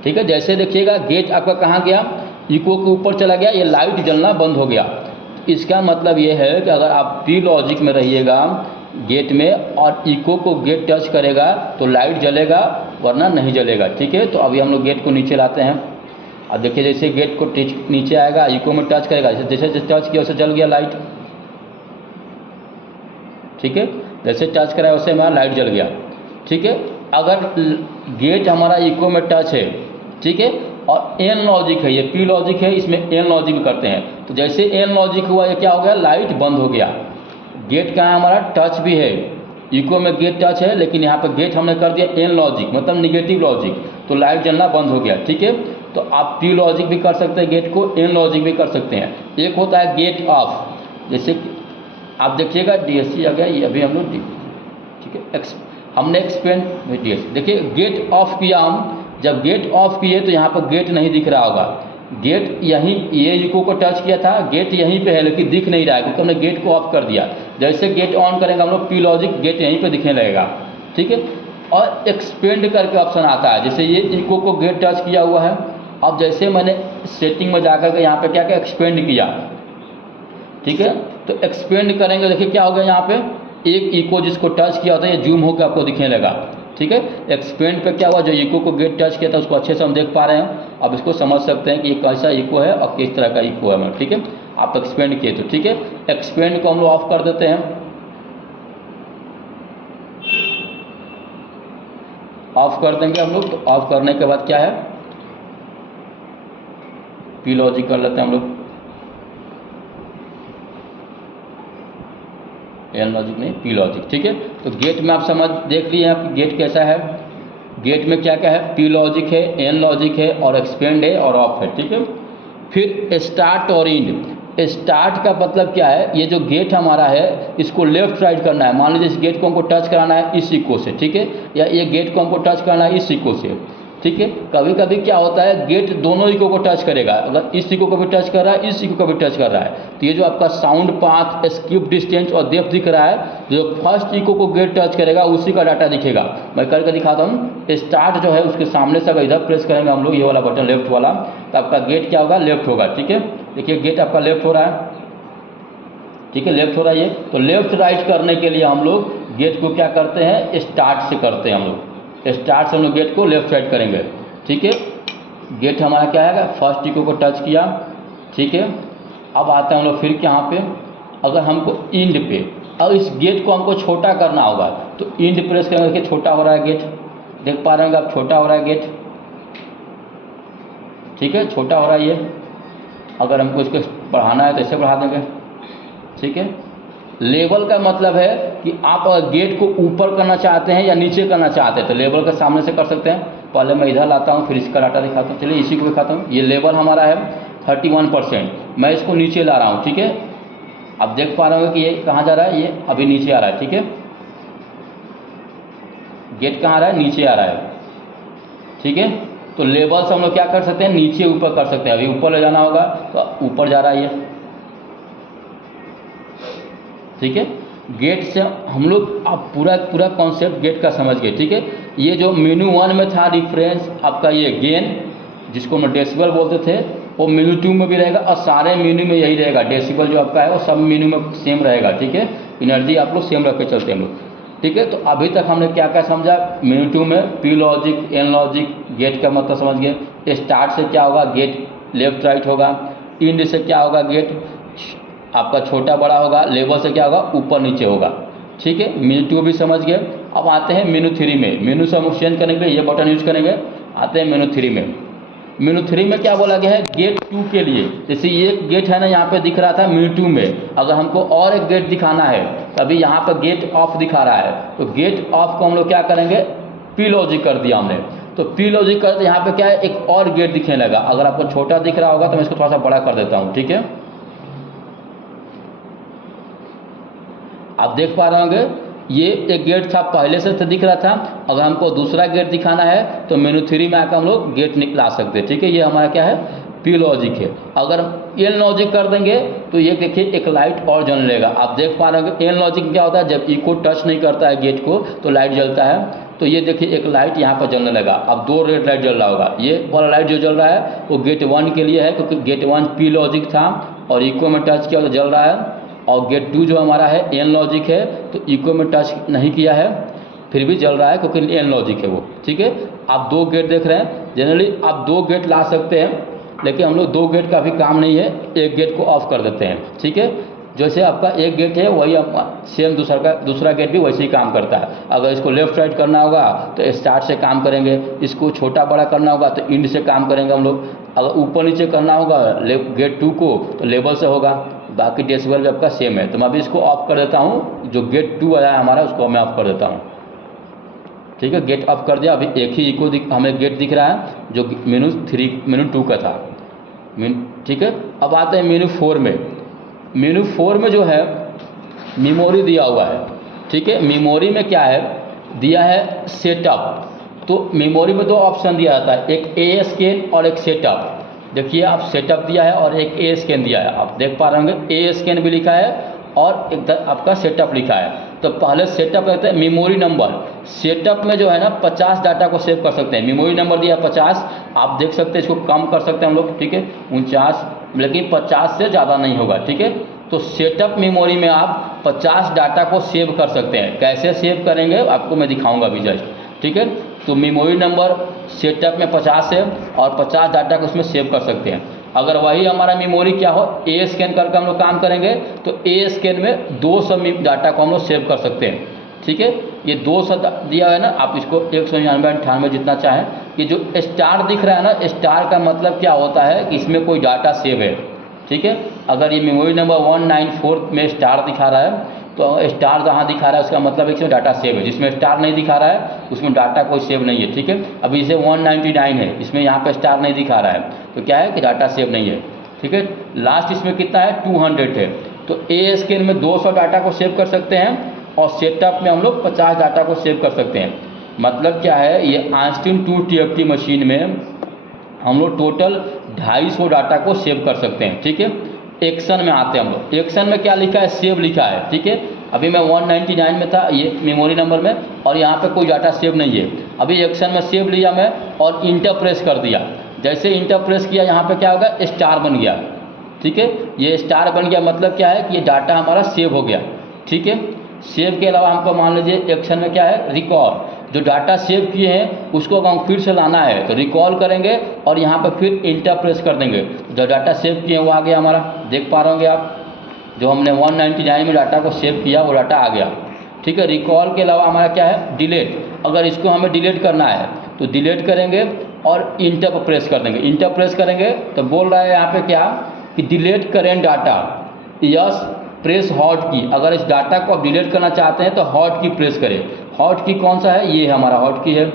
ठीक है, जैसे देखिएगा गेट आपका कहाँ गया, इको के ऊपर चला गया, ये लाइट जलना बंद हो गया। इसका मतलब ये है कि अगर आप पी लॉजिक में रहिएगा गेट में और इको को गेट टच करेगा तो लाइट जलेगा, वरना नहीं जलेगा, ठीक है। तो अभी हम लोग गेट को नीचे लाते हैं। अब देखिए जैसे गेट को नीचे आएगा, इको में टच करेगा, जैसे टच किया वैसे जल गया लाइट, ठीक है। जैसे टच कराया वैसे हमारा लाइट जल गया, ठीक है। अगर गेट हमारा इको में टच है, ठीक है, और एन लॉजिक है, ये पी लॉजिक है, इसमें एन लॉजिक करते हैं, तो जैसे एन लॉजिक हुआ ये क्या हो गया, लाइट बंद हो गया। गेट का हमारा टच भी है, इको में गेट टच है, लेकिन यहाँ पर गेट हमने कर दिया एन लॉजिक, मतलब निगेटिव लॉजिक, तो लाइट जलना बंद हो गया, ठीक है। तो आप पी लॉजिक भी कर सकते हैं गेट को, एन लॉजिक भी कर सकते हैं। एक होता है गेट ऑफ, जैसे आप देखिएगा डीएससी आ गया, ये अभी हम लोग, ठीक है, हमने एक्सपेंड डीएससी, देखिए गेट ऑफ किया हम, जब गेट ऑफ किए तो यहाँ पर गेट नहीं दिख रहा होगा, गेट यहीं, ये इको को टच किया था, गेट यहीं पे है लेकिन दिख नहीं रहा है क्योंकि हमने गेट को ऑफ कर दिया। जैसे गेट ऑन करेंगे हम लोग पी लॉजिक, गेट यहीं पे दिखने लगेगा, ठीक है। और एक्सपेंड करके ऑप्शन आता है, जैसे ये इको को गेट टच किया हुआ है, अब जैसे मैंने सेटिंग में जाकर के यहाँ पे क्या क्या एक्सपेंड किया, ठीक है, तो एक्सपेंड करेंगे, देखिए क्या हो गया, यहाँ पे एक इको जिसको टच किया होता है ये जूम होकर आपको दिखने लगा, ठीक है। एक्सपेंड पे क्या हुआ, जो इको को गेट टच किया था उसको अच्छे से हम देख पा रहे हैं, अब इसको समझ सकते हैं कि ये कैसा इको है और किस तरह का इको है, ठीक है। आप एक्सपेंड किए तो ठीक है, एक्सपेंड को हम लोग ऑफ कर देते हैं। ऑफ कर देंगे हम लोग, तो ऑफ करने के बाद क्या है, पी लॉजिक कर लेते हैं हम लोग, एन लॉजिक नहीं पी लॉजिक, ठीक है। तो गेट में आप समझ देख लिए हैं गेट कैसा है, गेट में क्या क्या है, पी लॉजिक है, एन लॉजिक है और एक्सपेंड है और ऑफ है, ठीक है। फिर स्टार्ट और इंड, स्टार्ट का मतलब क्या है, ये जो गेट हमारा है इसको लेफ्ट राइट करना है, मान लीजिए इस गेट को हमको टच कराना है इस इको से, ठीक है, या ये गेट को हमको टच करना है इस इको से, ठीक है। कभी कभी क्या होता है गेट दोनों इको को टच करेगा, अगर इस इको को भी टच कर रहा है इस इको को भी टच कर रहा है, तो ये जो आपका साउंड पाथ, स्किप डिस्टेंस और डेप्थ दिख रहा है, जो फर्स्ट इको को गेट टच करेगा उसी का डाटा दिखेगा। मैं करके दिखाता हूँ, स्टार्ट जो है उसके सामने से अगर इधर प्रेस करेंगे हम लोग ये वाला बटन लेफ्ट वाला, तो आपका गेट क्या होगा, लेफ्ट होगा, ठीक है। देखिए गेट आपका लेफ्ट हो रहा है, ठीक है, लेफ्ट हो रहा है ये, तो लेफ्ट राइट करने के लिए हम लोग गेट को क्या करते हैं, स्टार्ट से करते हैं हम लोग, स्टार्ट से हम लोग गेट को लेफ्ट राइट करेंगे, ठीक है। गेट हमारा क्या है, फर्स्ट इको को टच किया, ठीक है। अब आते हैं हम लोग फिर यहाँ पे, अगर हमको इंड पे, अब इस गेट को हमको छोटा करना होगा तो इंड प्रेस करेंगे, देखिए छोटा हो रहा है गेट, देख पा रहे होंगे आप, छोटा हो रहा है गेट, ठीक है, छोटा हो रहा है ये। अगर हमको इसको बढ़ाना है तो ऐसे बढ़ा देंगे, ठीक है। लेवल का मतलब है कि आप अगर गेट को ऊपर करना चाहते हैं या नीचे करना चाहते हैं तो लेवल के सामने से कर सकते हैं। पहले मैं इधर लाता हूँ फिर इसका डाटा दिखाता हूँ, चलिए इसी को दिखाता हूँ। ये लेवल हमारा है 31%, मैं इसको नीचे ला रहा हूँ, ठीक है। आप देख पा रहे हो कि ये कहाँ जा रहा है, ये अभी नीचे आ रहा है, ठीक है। गेट कहाँ आ रहा है, नीचे आ रहा है, ठीक है। तो लेवल से हम लोग क्या कर सकते हैं, नीचे ऊपर कर सकते हैं। अभी ऊपर ले जाना होगा तो ऊपर जा रहा है ये, ठीक है। गेट से हम लोग आप पूरा कॉन्सेप्ट गेट का समझ गए, ठीक है। ये जो मेनू 1 में था डिफरेंस आपका, ये गेन जिसको हम डेसिबल बोलते थे, वो मेनू 2 में भी रहेगा और सारे मेनू में यही रहेगा। डेसिबल जो आपका है वो सब मेनू में सेम रहेगा, ठीक है। एनर्जी आप लोग सेम रख के चलते हैं हम लोग, ठीक है। तो अभी तक हमने क्या क्या समझा, मेनू 2 में P logic, N logic, gate का मतलब समझ गए। स्टार्ट से क्या होगा, गेट लेफ्ट राइट होगा। इंड से क्या होगा, गेट आपका छोटा बड़ा होगा। लेवल से क्या होगा, ऊपर नीचे होगा, ठीक है। मेनू 2 भी समझ गए। अब आते हैं मेनू 3 में। मेनू से हम चेंज करने के लिए ये बटन यूज करेंगे। आते हैं मेनू 3 में। मेनू 3 में क्या बोला गया है, गेट 2 के लिए। जैसे ये गेट है ना, यहाँ पे दिख रहा था मेनू 2 में, अगर हमको और एक गेट दिखाना है तो अभी यहाँ पर गेट ऑफ दिखा रहा है, तो गेट ऑफ को हम लोग क्या करेंगे, पी लॉजिक कर दिया हमने। तो पी लॉजिक कर तो यहाँ पे क्या है, एक और गेट दिखने लगा। अगर आपको छोटा दिख रहा होगा तो मैं इसको थोड़ा सा बड़ा कर देता हूँ, ठीक है। आप देख पा रहे होंगे ये एक गेट था, पहले से तो दिख रहा था। अगर हमको दूसरा गेट दिखाना है तो मेनू 3 में आकर हम लोग गेट निकला सकते हैं, ठीक है। ये हमारा क्या है, पी लॉजिक है। अगर एन लॉजिक कर देंगे तो ये देखिए एक लाइट और जलने लगेगा। आप देख पा रहे होंगे एन लॉजिक क्या होता है, जब इको टच नहीं करता है गेट को तो लाइट जलता है। तो ये देखिए एक लाइट यहाँ पर जलने लगा। अब 2 रेड लाइट जल रहा होगा। ये वाला लाइट जो जल रहा है वो गेट 1 के लिए है, क्योंकि गेट 1 पी लॉजिक था और इको में टच किया तो जल रहा है। और गेट 2 जो हमारा है एन लॉजिक है, तो इको में टच नहीं किया है फिर भी जल रहा है, क्योंकि एन लॉजिक है वो, ठीक है। आप 2 गेट देख रहे हैं। जनरली आप 2 गेट ला सकते हैं, लेकिन हम लोग 2 गेट का भी काम नहीं है, एक गेट को ऑफ कर देते हैं, ठीक है। जैसे आपका एक गेट है वही सेम दूसरा गेट भी वैसे ही काम करता है। अगर इसको लेफ्ट राइट करना होगा तो स्टार्ट से काम करेंगे, इसको छोटा बड़ा करना होगा तो इंड से काम करेंगे हम लोग। अगर ऊपर नीचे करना होगा गेट 2 को तो लेवल से होगा। बाकी डेसिबल भी आपका सेम है। तो मैं अभी इसको ऑफ कर देता हूँ, जो गेट 2 आया है हमारा उसको मैं ऑफ कर देता हूँ, ठीक है। गेट ऑफ कर दिया। अभी एक ही इको हमें गेट दिख रहा है जो मेनू 2 का था, ठीक है। अब आते हैं मेनू 4 में। मेनू 4 में जो है मेमोरी दिया हुआ है, ठीक है। मेमोरी में क्या है दिया है, सेटअप। तो मेमोरी में 2 ऑप्शन दिया जाता है, एक ए स्कैन और एक सेटअप। देखिए आप सेटअप दिया है और एक ए स्कैन दिया है। आप देख पा रहे होंगे ए स्कैन भी लिखा है और एक आपका सेटअप लिखा है। तो पहले सेटअप रहता है मेमोरी नंबर। सेटअप में जो है ना 50 डाटा को सेव कर सकते हैं। मेमोरी नंबर दिया 50, आप देख सकते हैं, इसको कम कर सकते हैं हम लोग, ठीक है 49, लेकिन 50 से ज़्यादा नहीं होगा, ठीक है। तो सेटअप मेमोरी में आप 50 डाटा को सेव कर सकते हैं। कैसे सेव करेंगे आपको मैं दिखाऊंगा अभी जस्ट, ठीक है। तो मेमोरी नंबर सेटअप में 50 है और 50 डाटा को उसमें सेव कर सकते हैं। अगर वही हमारा मेमोरी क्या हो, ए स्कैन करके हम लोग काम करेंगे तो ए स्कैन में 200 डाटा को हम लोग सेव कर सकते हैं, ठीक है। ये 200 दिया है ना, आप इसको 199, 98 जितना चाहें। ये जो स्टार दिख रहा है ना, स्टार का मतलब क्या होता है कि इसमें कोई डाटा सेव है, ठीक है। अगर ये मेमोरी नंबर 194 में स्टार दिखा रहा है तो स्टार जहाँ दिखा रहा है उसका मतलब है इसमें डाटा सेव है। जिसमें स्टार नहीं दिखा रहा है उसमें डाटा कोई सेव नहीं है, ठीक है। अभी इसे 199 है, इसमें यहाँ पे स्टार नहीं दिखा रहा है तो क्या है कि डाटा सेव नहीं है, ठीक है। लास्ट इसमें कितना है, 200 है। तो ए स्कैन में 200 डाटा को सेव कर सकते हैं और सेटअप में हम लोग 50 डाटा को सेव कर सकते हैं। मतलब क्या है, ये आइंस्टीन 2 TFT मशीन में हम लोग टोटल 250 डाटा को सेव कर सकते हैं, ठीक है। एक्शन में आते हैं हम लोग। एक्शन में क्या लिखा है, सेव लिखा है, ठीक है। अभी मैं 199 में था ये मेमोरी नंबर में और यहाँ पे कोई डाटा सेव नहीं है। अभी एक्शन में सेव लिया मैं और इंटर प्रेस कर दिया। जैसे इंटर प्रेस किया यहाँ पे क्या होगा, स्टार बन गया, ठीक है। ये स्टार बन गया मतलब क्या है कि ये डाटा हमारा सेव हो गया, ठीक है। सेव के अलावा हमको मान लीजिए एक्शन में क्या है, रिकॉल। जो डाटा सेव किए हैं उसको हम फिर से लाना है तो रिकॉल करेंगे और यहाँ पर फिर इंटर प्रेस कर देंगे। जो डाटा सेव किए हैं वो आ गया हमारा, देख पा रहे होंगे आप। जो हमने 199 में डाटा को सेव किया वो डाटा आ गया, ठीक है। रिकॉल के अलावा हमारा क्या है, डिलीट। अगर इसको हमें डिलीट करना है तो डिलीट करेंगे और इंटर पर प्रेस कर देंगे। इंटर प्रेस करेंगे तो बोल रहा है यहाँ पे क्या कि delete current data, yes press hot की। अगर इस डाटा को आप डिलीट करना चाहते हैं तो हॉट की प्रेस करें। हॉट की कौन सा है, ये हमारा हॉट की है,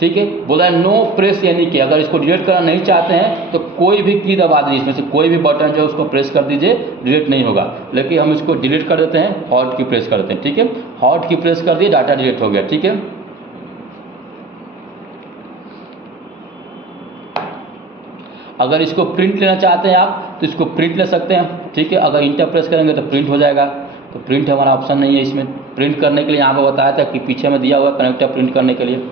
ठीक है। बोला है नो प्रेस, यानी कि अगर इसको डिलीट करना नहीं चाहते हैं तो कोई भी की दबा दीजिए, इसमें से कोई भी बटन जो है उसको प्रेस कर दीजिए, डिलीट नहीं होगा। लेकिन हम इसको डिलीट कर देते हैं, हॉट की प्रेस करते हैं, ठीक है। हॉट की प्रेस कर दिए, डाटा डिलीट हो गया, ठीक है। अगर इसको प्रिंट लेना चाहते हैं आप तो इसको प्रिंट ले सकते हैं, ठीक है। अगर इंटर प्रेस करेंगे तो प्रिंट हो जाएगा। तो प्रिंट हमारा ऑप्शन नहीं है इसमें। प्रिंट करने के लिए यहाँ पर बताया था कि पीछे में दिया हुआ कनेक्टर प्रिंट करने के लिए।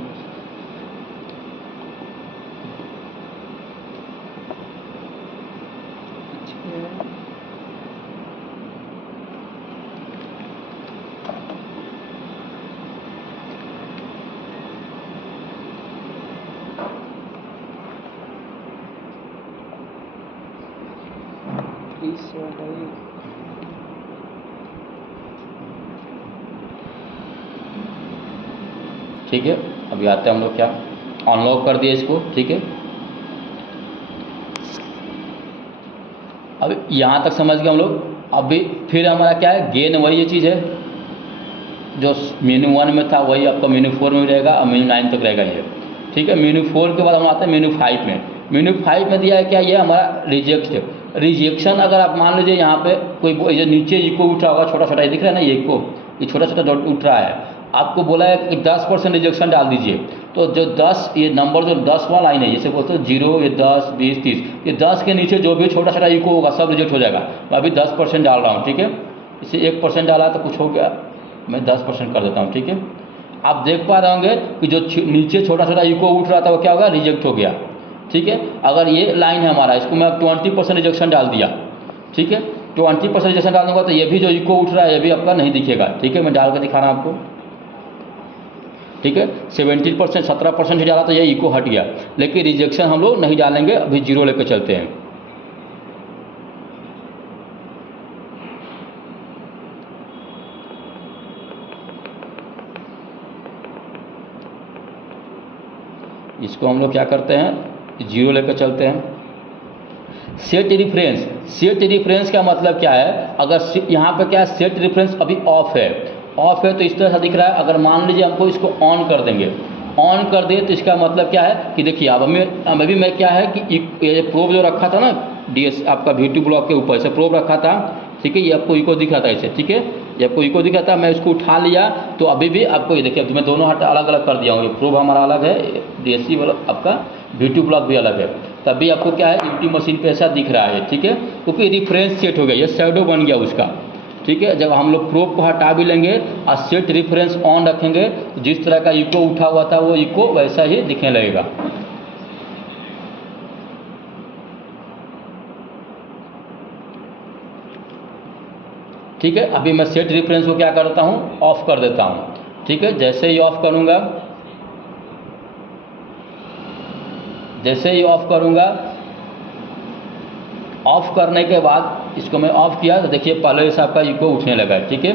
ठीक है। अभी आते हैं हम लोग क्या, अनलॉक कर दिए इसको, ठीक है। अब यहाँ तक समझ गए हम लोग। अभी फिर हमारा क्या है, गेन वही ये चीज़ है जो मेनू 1 में था, वही आपका मेनू 4 में भी रहेगा और मेनू 9 तक रहेगा ये, ठीक है। मेनू 4 के बाद हम आते हैं मेनू 5 में। मेनू 5 में दिया है क्या, ये हमारा रिजेक्शन। अगर आप मान लीजिए यहाँ पे कोई जो नीचे इको उठ रहा होगा, छोटा छोटा ये दिख रहा है ना, ये इको, ये छोटा छोटा डॉट उठ रहा है, आपको बोला है कि 10% रिजेक्शन डाल दीजिए। तो जो 10 ये नंबर जो 10 वाला लाइन है, जैसे बोलते हैं 0, ये 10, 20, 30, ये 10 के नीचे जो भी छोटा छोटा इको होगा सब रिजेक्ट हो जाएगा। मैं अभी 10% डाल रहा हूँ, ठीक है। इसे 1% डाला तो कुछ हो गया, मैं 10% कर देता हूँ, ठीक है। आप देख पा रहे होंगे कि जो नीचे छोटा छोटा इको उठ रहा था वो क्या होगा, रिजेक्ट हो गया, ठीक है। अगर ये लाइन है हमारा, इसको मैं 20% रिजेक्शन डाल दिया, ठीक है। 20% रिजेक्शन डाल दूंगा तो ये भी जो इको उठ रहा है ये भी आपका नहीं दिखेगा, ठीक है। मैं डाल कर दिखा रहा हूँ आपको, ठीक है। 17%, 17% ही डाला तो ये इको हट गया, लेकिन रिजेक्शन हम लोग नहीं डालेंगे, अभी 0 लेकर चलते हैं। इसको हम लोग क्या करते हैं, 0 लेकर चलते हैं। सेट रिफरेंस, सेट रिफरेंस का मतलब क्या है, अगर यहाँ पे क्या है, सेट रिफरेंस अभी ऑफ है, ऑफ है तो इस तरह से दिख रहा है। अगर मान लीजिए हमको इसको ऑन कर देंगे, ऑन कर दे तो इसका मतलब क्या है कि देखिए अब अभी मैं क्या है कि ये प्रोब जो रखा था ना DS आपका V2 ब्लॉक के ऊपर, ऐसे प्रोब रखा था, ठीक है। ये आपको इको दिख रहा था ऐसे, ठीक है, ये आपको इको दिखा था, मैं इसको उठा लिया तो अभी भी आपको ये देखिए, अब मैं दोनों हाथ अलग अलग कर दिया हूँ। ये प्रोब हमारा अलग है, DSC वाला आपका V2 ब्लॉक भी अलग है, तभी आपको क्या है यूटी मशीन पे ऐसा दिख रहा है, ठीक है, क्योंकि रिफरेंस सेट हो गया, ये शैडो बन गया उसका, ठीक है। जब हम लोग प्रोब को हटा भी लेंगे और सेट रिफरेंस ऑन रखेंगे तो जिस तरह का इको उठा हुआ था वो इको वैसा ही दिखने लगेगा। ठीक है, अभी मैं सेट रिफरेंस को क्या करता हूँ, ऑफ कर देता हूँ, ठीक है। जैसे ही ऑफ करूँगा, जैसे ही ऑफ करूँगा, ऑफ करने के बाद इसको मैं ऑफ किया तो देखिए पहले से आपका इको उठने लगा है, ठीक है।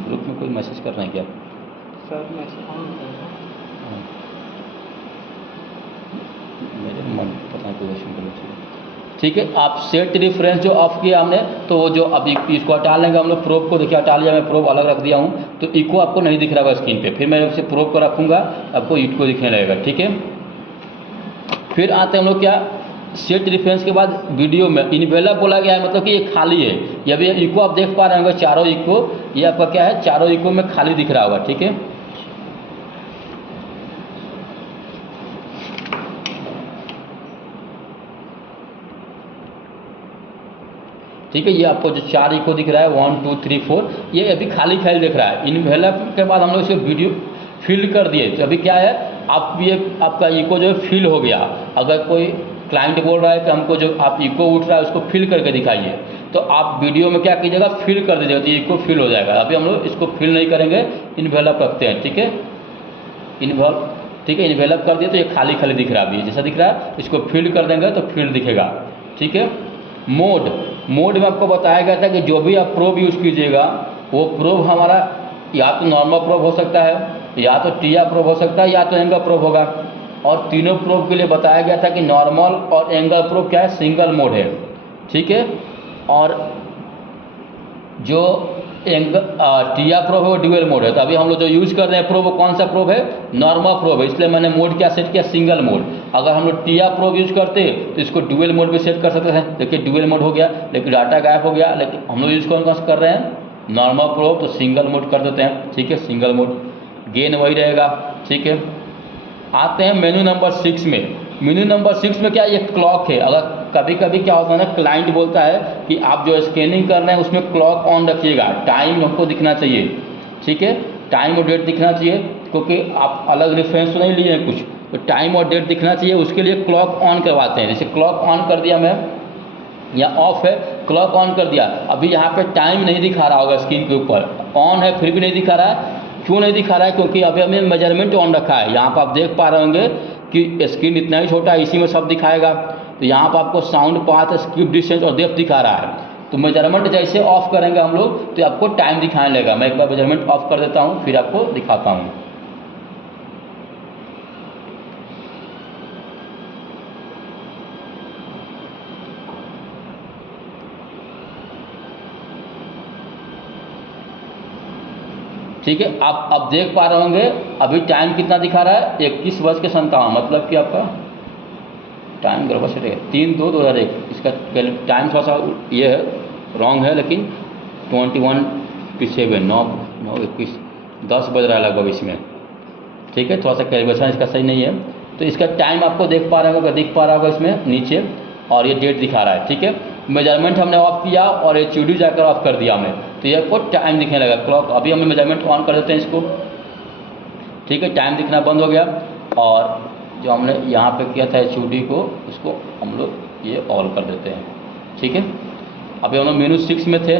ग्रुप में कोई मैसेज कर रहे हैं क्या सर? मैसेज ऑन मेरे मन पता नहीं क्वेश्चन करना चाहिए, ठीक है। आप सेट रिफरेंस जो ऑफ किया हमने, तो वो जो अब इसको हटा लेंगे हम लोग, प्रोब को देखिए हटा लिया, मैं प्रोब अलग रख दिया हूँ, तो इको आपको नहीं दिख रहा होगा स्क्रीन पे। फिर मैं इसे प्रोब को रखूँगा, आपको इको दिखने लगेगा, ठीक है। फिर आते हैं हम लोग क्या, सेट रिफरेंस के बाद वीडियो में इनवेलप बोला गया है, मतलब कि ये खाली है। ये भी इको आप देख पा रहे होंगे, चारों इको, ये आपका क्या है, चारों इको में खाली दिख रहा होगा, ठीक है। ठीक है, ये आपको जो 4 इको दिख रहा है 1 2 3 4, ये अभी खाली फाइल दिख रहा है। इनवेलप के बाद हम लोग इसे वीडियो फिल कर दिए, तो अभी क्या है, आप ये आपका इको जो है फिल हो गया। अगर कोई क्लाइंट बोल रहा है कि हमको जो आप इको उठ रहा है उसको फिल करके दिखाइए, तो आप वीडियो में क्या कीजिएगा, फिल कर दीजिएगा, तो इको फिल हो जाएगा। अभी हम लोग इसको फिल नहीं करेंगे, इनवेलप रखते हैं, ठीक है। ठीक है, इनवेलप कर दिए तो ये खाली खाली दिख रहा है, अभी जैसा दिख रहा है, इसको फिल कर देंगे तो फिल दिखेगा, ठीक है। मोड में आपको बताया गया था कि जो भी आप प्रोब यूज़ कीजिएगा, वो प्रोब हमारा या तो नॉर्मल प्रोब हो सकता है, या तो टिया प्रोब हो सकता है, या तो एंगल प्रोब होगा। और तीनों प्रोब के लिए बताया गया था कि नॉर्मल और एंगल प्रोब क्या है, सिंगल मोड है, ठीक है। और जो टिया प्रोब है वो ड्यूअल मोड है। तो अभी हम लोग जो यूज़ कर रहे हैं प्रोब, कौन सा प्रोब है, नॉर्मल प्रोब है, इसलिए मैंने मोड क्या सेट किया, सिंगल मोड। अगर हम लोग टिया प्रोब यूज़ करते तो इसको ड्यूअल मोड भी सेट कर सकते हैं। देखिए ड्यूअल मोड हो गया, लेकिन डाटा गायब हो गया। लेकिन हम लोग यूज़ कौन सा कर रहे हैं, नॉर्मल प्रोब, तो सिंगल मोड कर देते हैं, ठीक है, सिंगल मोड। गेन वही रहेगा, ठीक है। आते हैं मेनू नंबर 6 में। मेनू नंबर 6 में क्या, ये क्लॉक है। अगर कभी कभी क्या होता है ना, क्लाइंट बोलता है कि आप जो स्कैनिंग कर रहे हैं उसमें क्लॉक ऑन रखिएगा, टाइम हमको दिखना चाहिए, ठीक है, टाइम और डेट दिखना चाहिए, क्योंकि आप अलग रेफरेंस तो नहीं लिए हैं कुछ, तो टाइम और डेट दिखना चाहिए, उसके लिए क्लॉक ऑन करवाते हैं। जैसे क्लॉक ऑन कर दिया मैं, या ऑफ है, क्लॉक ऑन कर दिया, अभी यहाँ पे टाइम नहीं दिखा रहा होगा स्क्रीन के ऊपर, ऑन है फिर भी नहीं दिखा रहा है। क्यों नहीं दिखा रहा है, क्योंकि अभी हमें मेजरमेंट ऑन रखा है। यहाँ पर आप देख पा रहे होंगे कि स्क्रीन इतना ही छोटा है, इसी में सब दिखाएगा। तो यहाँ पर आपको साउंड पाथ, स्किप डिस्टेंस और डेप्थ दिखा रहा है। तो मेजरमेंट जैसे ऑफ करेंगे हम लोग तो आपको टाइम दिखाने लगेगा। मैं एक बार मेजरमेंट ऑफ कर देता हूँ, फिर आपको दिखाता हूँ। ठीक है। आप देख पा रहे होंगे अभी टाइम कितना दिखा रहा है, 21:57, मतलब कि आपका टाइम गड़बड़ से 3/2/2001, इसका टाइम थोड़ा सा ये है, रॉन्ग है, लेकिन 21:07, 9:21, 10 बज रहा है लगभग इसमें, ठीक है। थोड़ा सा कैलकुलेशन इसका सही नहीं है, तो इसका टाइम आपको देख पा रहे होगा, दिख पा रहा होगा इसमें नीचे, और ये डेट दिखा रहा है, ठीक है। मेजरमेंट हमने ऑफ किया और ये HUD जाकर ऑफ कर दिया हमने, तो ये आपको टाइम दिखने लगा, क्लॉक। अभी हम मेजरमेंट ऑन कर देते हैं इसको, ठीक है, टाइम दिखना बंद हो गया। और जो हमने यहाँ पे किया था HUD को, उसको हम लोग ये ऑल कर देते हैं, ठीक है। अभी हम लोग मेनू 6 में थे,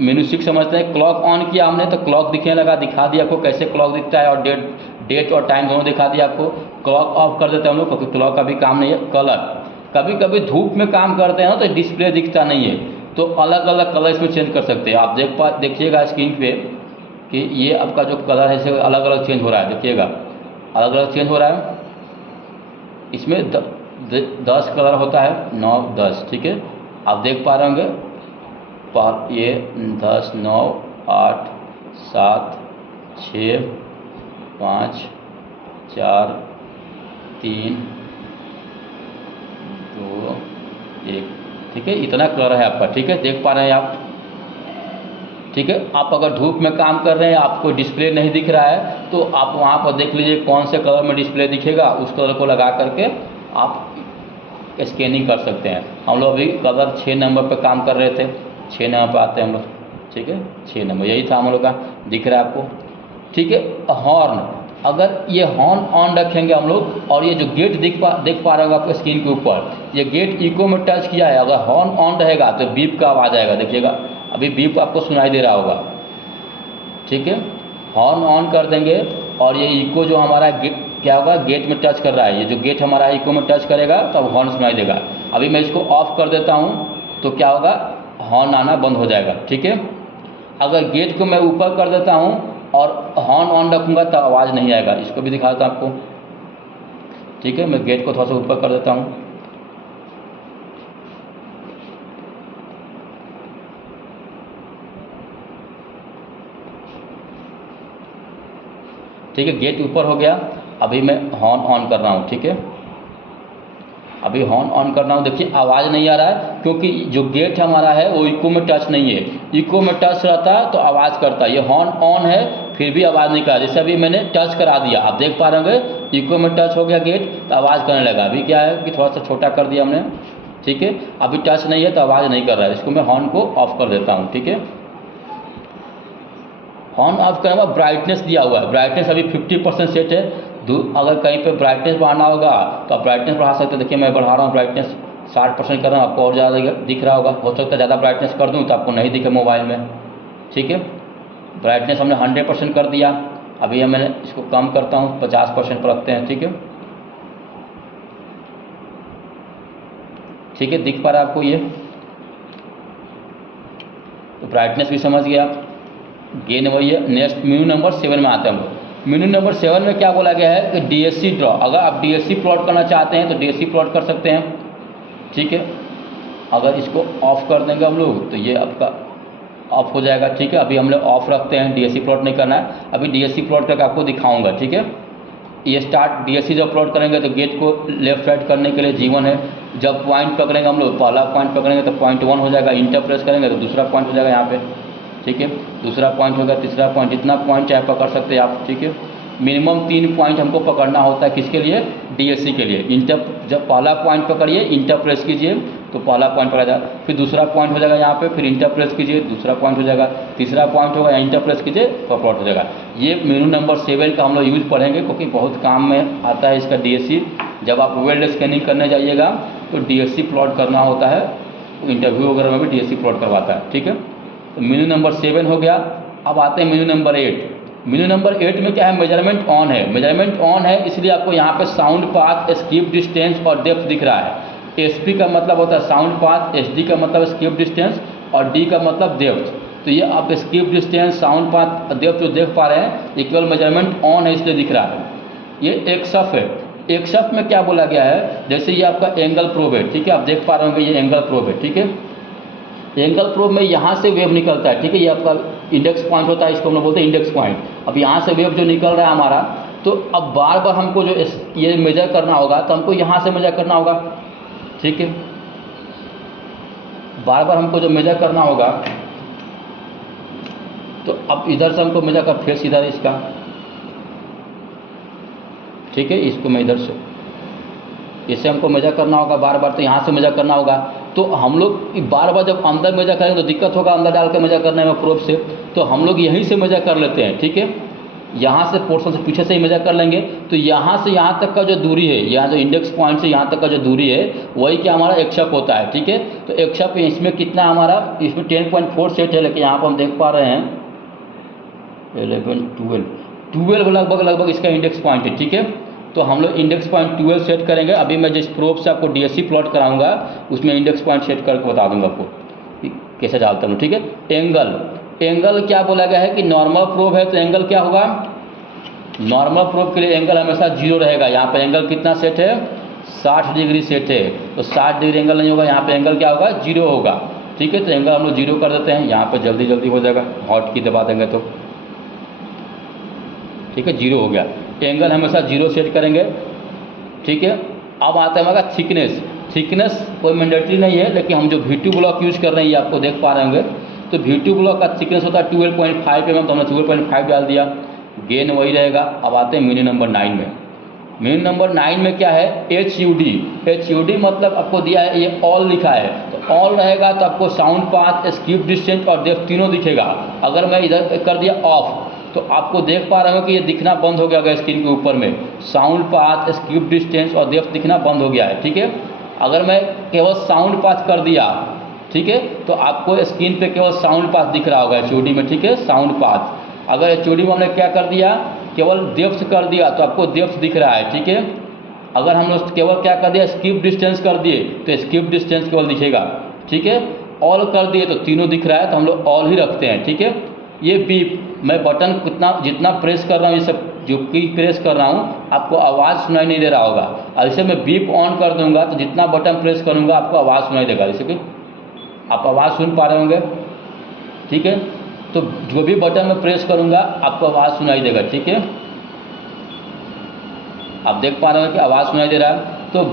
मेनू 6 समझते हैं। क्लॉक ऑन किया हमने तो क्लॉक दिखने लगा, दिखा दिया आपको कैसे क्लॉक दिखता है, और डेट और टाइम दोनों दिखा दिया आपको। क्लॉक ऑफ कर देते हैं हम लोग, क्योंकि क्लॉक का भी काम नहीं है। कलर, कभी कभी धूप में काम करते हैं ना तो डिस्प्ले दिखता नहीं है, तो अलग अलग कलर इसमें चेंज कर सकते हैं। आप देखिएगा स्क्रीन पे कि ये आपका जो कलर है इसे अलग अलग चेंज हो रहा है, देखिएगा अलग अलग चेंज हो रहा है। इसमें 10 कलर होता है, 9, 10, ठीक है। आप देख पा रहे होंगे, ये 10, 9, 8, 7, 6, 5, 4, 3, 2, 1, ठीक है। इतना कलर है आपका, ठीक है, देख पा रहे हैं आप, ठीक है। आप अगर धूप में काम कर रहे हैं, आपको डिस्प्ले नहीं दिख रहा है, तो आप वहाँ पर देख लीजिए कौन से कलर में डिस्प्ले दिखेगा, उस कलर को लगा करके आप स्कैनिंग कर सकते हैं। हम लोग अभी कलर 6 नंबर पर काम कर रहे थे, 6 नंबर पर आते हैं हम लोग, ठीक है, 6 नंबर यही था हम लोग का, दिख रहा है आपको, ठीक है। हॉर्न, अगर ये हॉर्न ऑन रखेंगे हम लोग, और ये जो गेट देख पा रहे होगा आपको स्क्रीन के ऊपर, ये गेट इको में टच किया है, अगर हॉर्न ऑन रहेगा तो बीप का आवाज़ आएगा, देखिएगा अभी बीप आपको सुनाई दे रहा होगा, ठीक है। हॉर्न ऑन कर देंगे और ये इको जो हमारा क्या होगा, गेट में टच कर रहा है, ये जो गेट हमारा इको में टच करेगा तो अब हॉर्न सुनाई देगा। अभी मैं इसको ऑफ कर देता हूँ तो क्या होगा, हॉर्न आना बंद हो जाएगा, ठीक है। अगर गेट को मैं ऊपर कर देता हूँ और हॉर्न ऑन रखूँगा तो आवाज़ नहीं आएगा, इसको भी दिखा देता हूँ आपको, ठीक है। मैं गेट को थोड़ा सा ऊपर कर देता हूँ, ठीक है, गेट ऊपर हो गया। अभी मैं हॉर्न ऑन कर रहा हूँ, ठीक है, अभी हॉर्न ऑन कर रहा हूँ, देखिए आवाज़ नहीं आ रहा है, क्योंकि जो गेट हमारा है वो इको में टच नहीं है। इको में टच रहता तो आवाज़ करता, ये हॉर्न ऑन है फिर भी आवाज़ नहीं कर रहा। जैसे अभी मैंने टच करा दिया, आप देख पा रहे होंगे इको में टच हो गया गेट तो आवाज़ करने लगा। अभी क्या है कि थोड़ा सा छोटा कर दिया हमने, ठीक है, अभी टच नहीं है तो आवाज़ नहीं कर रहा है। इसको मैं हॉर्न को ऑफ कर देता हूँ, ठीक है। हॉर्न ऑफ करने के बाद ब्राइटनेस दिया हुआ है, ब्राइटनेस अभी 50% सेट है। अगर कहीं पे ब्राइटनेस बढ़ाना होगा तो आप ब्राइटनेस बढ़ा सकते हैं। देखिए मैं बढ़ा रहा हूँ ब्राइटनेस, 60% कर रहा हूँ, आपको और ज़्यादा दिख रहा होगा, हो सकता है ज़्यादा ब्राइटनेस कर दूँ तो आपको नहीं दिखे मोबाइल में, ठीक है। ब्राइटनेस हमने 100% कर दिया। अभी मैंने इसको कम करता हूँ, 50% पर रखते हैं, ठीक है, ठीक है, दिख पा रहा है आपको ये, तो ब्राइटनेस भी समझ गया आप। गेन वही है। नेक्स्ट मेनू नंबर 7 में आते हैं हम लोग। मेनू नंबर 7 में क्या बोला गया है कि DSC ड्रॉ, अगर आप DSC प्लॉट करना चाहते हैं तो DSC प्लॉट कर सकते हैं, ठीक है। अगर इसको ऑफ कर देंगे हम लोग तो ये आपका ऑफ हो जाएगा, ठीक है। अभी हम लोग ऑफ रखते हैं, DSC प्लॉट नहीं करना है। अभी DSC प्लॉट करके आपको दिखाऊंगा, ठीक है। ये स्टार्ट DSC जब प्लॉट करेंगे तो गेट को लेफ्ट राइट करने के लिए G1 है। जब पॉइंट पकड़ेंगे हम लोग, पहला पॉइंट पकड़ेंगे तो पॉइंट 1 हो जाएगा, इंटर प्रेस करेंगे तो दूसरा पॉइंट हो जाएगा यहाँ पे, ठीक है, दूसरा पॉइंट होगा, तीसरा पॉइंट, इतना पॉइंट चाहे पकड़ सकते हैं आप, ठीक है। मिनिमम 3 पॉइंट हमको पकड़ना होता है, किसके लिए, DSC के लिए। इंटर, जब पहला पॉइंट पकड़िए इंटर प्रेस कीजिए तो पहला पॉइंट पकड़ा जाएगा, फिर दूसरा पॉइंट हो जाएगा यहाँ पे, फिर इंटर प्रेस कीजिए दूसरा पॉइंट हो जाएगा, तीसरा पॉइंट होगा, इंटर प्रेस कीजिए तो प्लॉट हो जाएगा। ये मेनू नंबर 7 का हम लोग यूज पढ़ेंगे, क्योंकि बहुत काम में आता है इसका DSC। जब आप वेल्ड स्कैनिंग करने जाइएगा तो DSC प्लॉट करना होता है, इंटरव्यू वगैरह में भी DSC प्लॉट करवाता है, ठीक है। तो मेनू नंबर 7 हो गया। अब आते हैं मेनू नंबर 8। मेनू नंबर 8 में क्या है, मेजरमेंट ऑन है। मेजरमेंट ऑन है इसलिए आपको यहाँ पे साउंड पाथ, स्किप डिस्टेंस और डेप्थ दिख रहा है। SP का मतलब होता है साउंड पाथ, SD का मतलब स्किप डिस्टेंस और D का मतलब डेप्थ। तो ये आप skip distance, sound path, depth जो देख पा रहे हैं ये केवल मेजरमेंट ऑन है इसलिए दिख रहा है। ये एक शफ है। एक शफ में क्या बोला गया है, जैसे ये आपका एंगल प्रोब है, ठीक है, आप देख पा रहे होंगे ये एंगल प्रोब है, ठीक है। एंगल प्रोब में यहाँ से वेव निकलता है, ठीक है, ये आपका इंडेक्स पॉइंट होता है, इसको हम लोग बोलते हैं इंडेक्स पॉइंट। अब यहाँ से वेव जो निकल रहा है हमारा, तो अब बार बार हमको जो ये मेजर करना होगा, तो हमको यहाँ से मेजर करना होगा, ठीक है। बार बार हमको जो मेजर करना होगा, तो अब इधर से हमको मेजर कर फेस इधर इसका, ठीक है। इसको मैं इधर से, इससे हमको मेजर करना होगा बार बार, तो यहाँ से मेजर करना होगा। तो हम लोग बार बार जब अंदर मेजर करेंगे तो दिक्कत होगा अंदर डाल के मेजर करने में प्रोब से, तो हम लोग यहीं से मेजर कर लेते हैं, ठीक है। यहाँ से पोर्शन से पीछे से ही मेजर कर लेंगे। तो यहाँ से यहाँ तक का जो दूरी है, यहाँ जो इंडेक्स पॉइंट से यहाँ तक का जो दूरी है, वही क्या हमारा एक्सअप होता है, ठीक है। तो एक्सअप इसमें कितना हमारा, इसमें 10.4 सेट है, लेकिन यहाँ पर हम देख पा रहे हैं 12 लगभग इसका इंडेक्स पॉइंट है, ठीक है। तो हम लोग इंडेक्स पॉइंट 12 सेट करेंगे। अभी मैं जिस प्रोब से आपको डीएससी प्लॉट कराऊंगा, उसमें इंडेक्स पॉइंट सेट करके बता दूंगा आपको कैसे डालता हूँ, ठीक है। एंगल क्या बोला गया है कि नॉर्मल प्रोब है, तो एंगल क्या होगा, नॉर्मल प्रोब के लिए एंगल हमेशा 0 रहेगा। यहाँ पर एंगल कितना सेट है, 60 डिग्री सेट है, तो 60 डिग्री एंगल नहीं होगा, यहाँ पे एंगल क्या होगा, 0 होगा, ठीक है। तो एंगल हम लोग 0 कर देते हैं, यहाँ पर जल्दी हो जाएगा, हॉट की दबा देंगे तो, ठीक है, 0 हो गया। एंगल हमेशा 0 सेट करेंगे, ठीक है। अब आता है हमारा थिकनेस कोई मैंडेटरी नहीं है, लेकिन हम जो V2 ब्लॉक यूज कर रहे हैं, ये आपको देख पा रहे होंगे। तो V2 ब्लॉक का थिकनेस होता है 12.5 mm, तो हमने 12.5 डाल दिया, गेन वही रहेगा। अब आते हैं मीनिंग नंबर 9 में। मीनिंग नंबर 9 में क्या है, HUD मतलब आपको दिया है, ये ऑल लिखा है, तो ऑल रहेगा तो आपको साउंड पाथ, स्कीप डिस्टेंस और डेप्थ तीनों दिखेगा। अगर मैं इधर कर दिया ऑफ, तो आपको देख पा रहे हो कि ये दिखना बंद हो गया होगा स्क्रीन के ऊपर में, साउंड पाथ, स्कीप डिस्टेंस और डेप्थ दिखना बंद हो गया है, ठीक है। अगर मैं केवल साउंड पाथ कर दिया, ठीक है, तो आपको स्क्रीन पे केवल साउंड पाथ दिख रहा होगा HUD में, ठीक है, साउंड पाथ। अगर HUD में हमने क्या कर दिया, केवल डेप्थ कर दिया, तो आपको डेप्थ दिख रहा है, ठीक है। अगर हम लोग केवल क्या कर दिया, स्कीप डिस्टेंस कर दिए, तो स्कीप डिस्टेंस केवल दिखेगा, ठीक है। ऑल कर दिए तो तीनों दिख रहा है, तो हम लोग ऑल ही रखते हैं, ठीक है। ये बीप, मैं बटन जितना प्रेस कर रहा हूँ, ये सब जो की प्रेस कर रहा हूँ, आपको आवाज़ सुनाई नहीं दे रहा होगा। ऐसे मैं बीप ऑन कर दूंगा, तो जितना बटन प्रेस करूँगा आपको आवाज़ सुनाई देगा, जैसे कि आप आवाज़ सुन पा रहे होंगे, ठीक है। तो जो भी बटन मैं प्रेस करूँगा आपको आवाज़ सुनाई देगा, ठीक है। आप देख पा रहे हो कि आवाज़ सुनाई दे रहा है, तो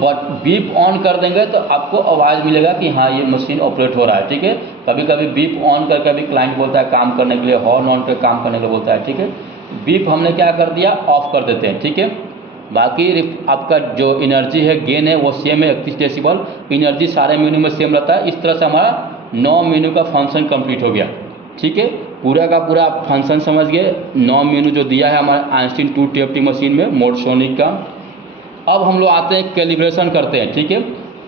बीप ऑन कर देंगे तो आपको आवाज़ मिलेगा कि हाँ ये मशीन ऑपरेट हो रहा है, ठीक है। कभी कभी बीप ऑन करके अभी क्लाइंट बोलता है काम करने के लिए, हॉर्न ऑन कर काम करने के लिए बोलता है, ठीक है। बीप हमने क्या कर दिया, ऑफ कर देते हैं, ठीक है। बाकी आपका जो एनर्जी है, गेन है, वो सेम है 31 डेसिबल। एनर्जी सारे मेनू में सेम रहता है। इस तरह से हमारा 9 मेनू का फंक्शन कंप्लीट हो गया, ठीक है। पूरा का पूरा आप फंक्शन समझ गए। 9 मेनू जो दिया है हमारे आइंस्टीन 2 TFT मशीन में, मोडसोनिक का। अब हम लोग आते हैं कैलिब्रेशन करते हैं, ठीक है।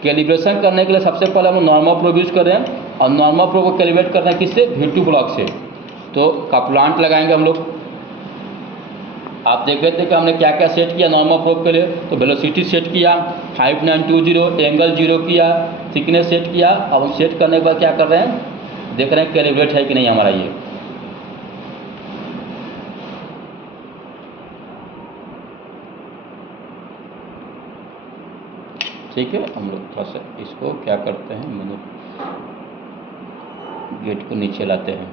कैलिब्रेशन करने के लिए सबसे पहले हम नॉर्मल प्रोब यूज कर रहे हैं, और नॉर्मल प्रोब को कैलिब्रेट करना है किससे, V2 ब्लॉक से। तो कपलांट लगाएंगे हम लोग। आप देख रहे थे कि हमने क्या क्या सेट किया नॉर्मल प्रोब के लिए। तो वेलोसिटी सेट किया 5920, एंगल 0 किया, थिकनेस सेट किया। अब हम सेट करने के बाद क्या कर रहे हैं, देख रहे हैं कैलिब्रेट है कि नहीं हमारा ये। ठीक है, हम लोग थोड़ा सा इसको क्या करते हैं, मतलब गेट को नीचे लाते हैं।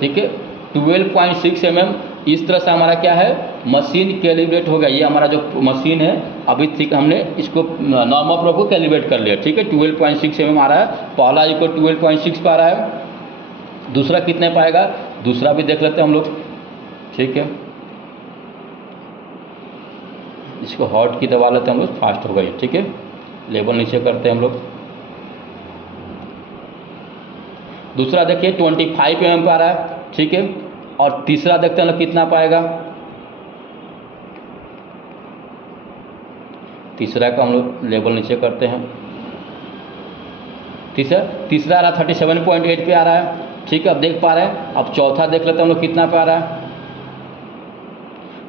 ठीक है, 12.6 mm इस तरह से हमारा क्या है, मशीन कैलिब्रेट हो गया। ये हमारा जो मशीन है अभी ठीक हमने इसको नॉर्मल प्रोब को कैलिब्रेट कर लिया, ठीक है। 12.6 mm आ रहा है, पहला इको 12.6 पा रहा है, दूसरा कितने पाएगा, दूसरा भी देख लेते हैं हम लोग, ठीक है। इसको हॉट की दबा लेते हैं हम लोग, फास्ट हो गई, ठीक है। लेवल नीचे करते हैं हम लोग। दूसरा देखिए 25 mm पे आ रहा है, ठीक है। और तीसरा देखते हैं हम लोग कितना पाएगा, तीसरा का हम लोग लेवल नीचे करते हैं। तीसरा आ रहा 37.8 पे आ रहा है, ठीक है। अब देख पा रहे हैं। अब चौथा देख लेते हैं हम लोग कितना पे आ रहा है,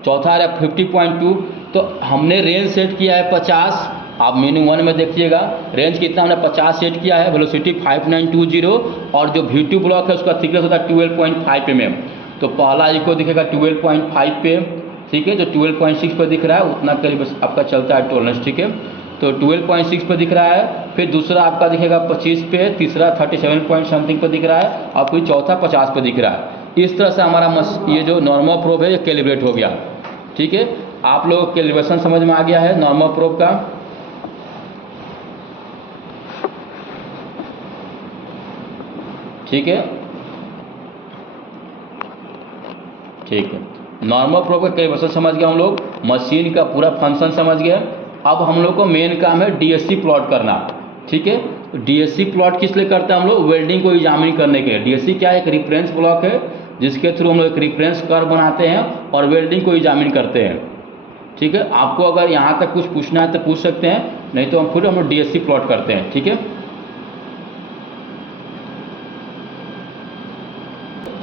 चौथा आ रहा है 50.2। तो हमने रेंज सेट किया है 50। आप मेनू 1 में देखिएगा रेंज कितना हमने 50 सेट किया है, वेलोसिटी 5920, और जो V2 ब्लॉक है उसका थिकनेस होता है 12.5 mm। तो पहला इको दिखेगा 12.5 पे, ठीक है। जो 12.6 पे दिख रहा है उतना करीब आपका चलता है टॉलरेंस, ठीक है। तो 12.6 पे दिख रहा है, फिर दूसरा आपका दिखेगा 25 पे, तीसरा 37 पॉइंट समथिंग पे दिख रहा है, और फिर चौथा 50 पे दिख रहा है। इस तरह से हमारा ये जो नॉर्मल प्रोब है ये कैलिब्रेट हो गया। ठीक है, आप लोगों को कैलिब्रेशन समझ में आ गया है नॉर्मल प्रोब का। ठीक है, ठीक है, नॉर्मल प्रोब का कैलिब्रेशन समझ गए हम लोग, मशीन का पूरा फंक्शन समझ गए। अब हम लोग को मेन काम है डीएससी प्लॉट करना। ठीक है, डीएससी प्लॉट किस लिए करते हैं हम लोग? वेल्डिंग को एग्जामिन करने के लिए। डीएससी क्या है? एक रिफरेंस ब्लॉक है जिसके थ्रू हम लोग एक रिफरेंस कर्व बनाते हैं और वेल्डिंग को एग्जामिन करते हैं। ठीक है, आपको अगर यहाँ तक कुछ पूछना है तो पूछ सकते हैं, नहीं तो हम लोग डीएससी प्लॉट करते हैं। ठीक है,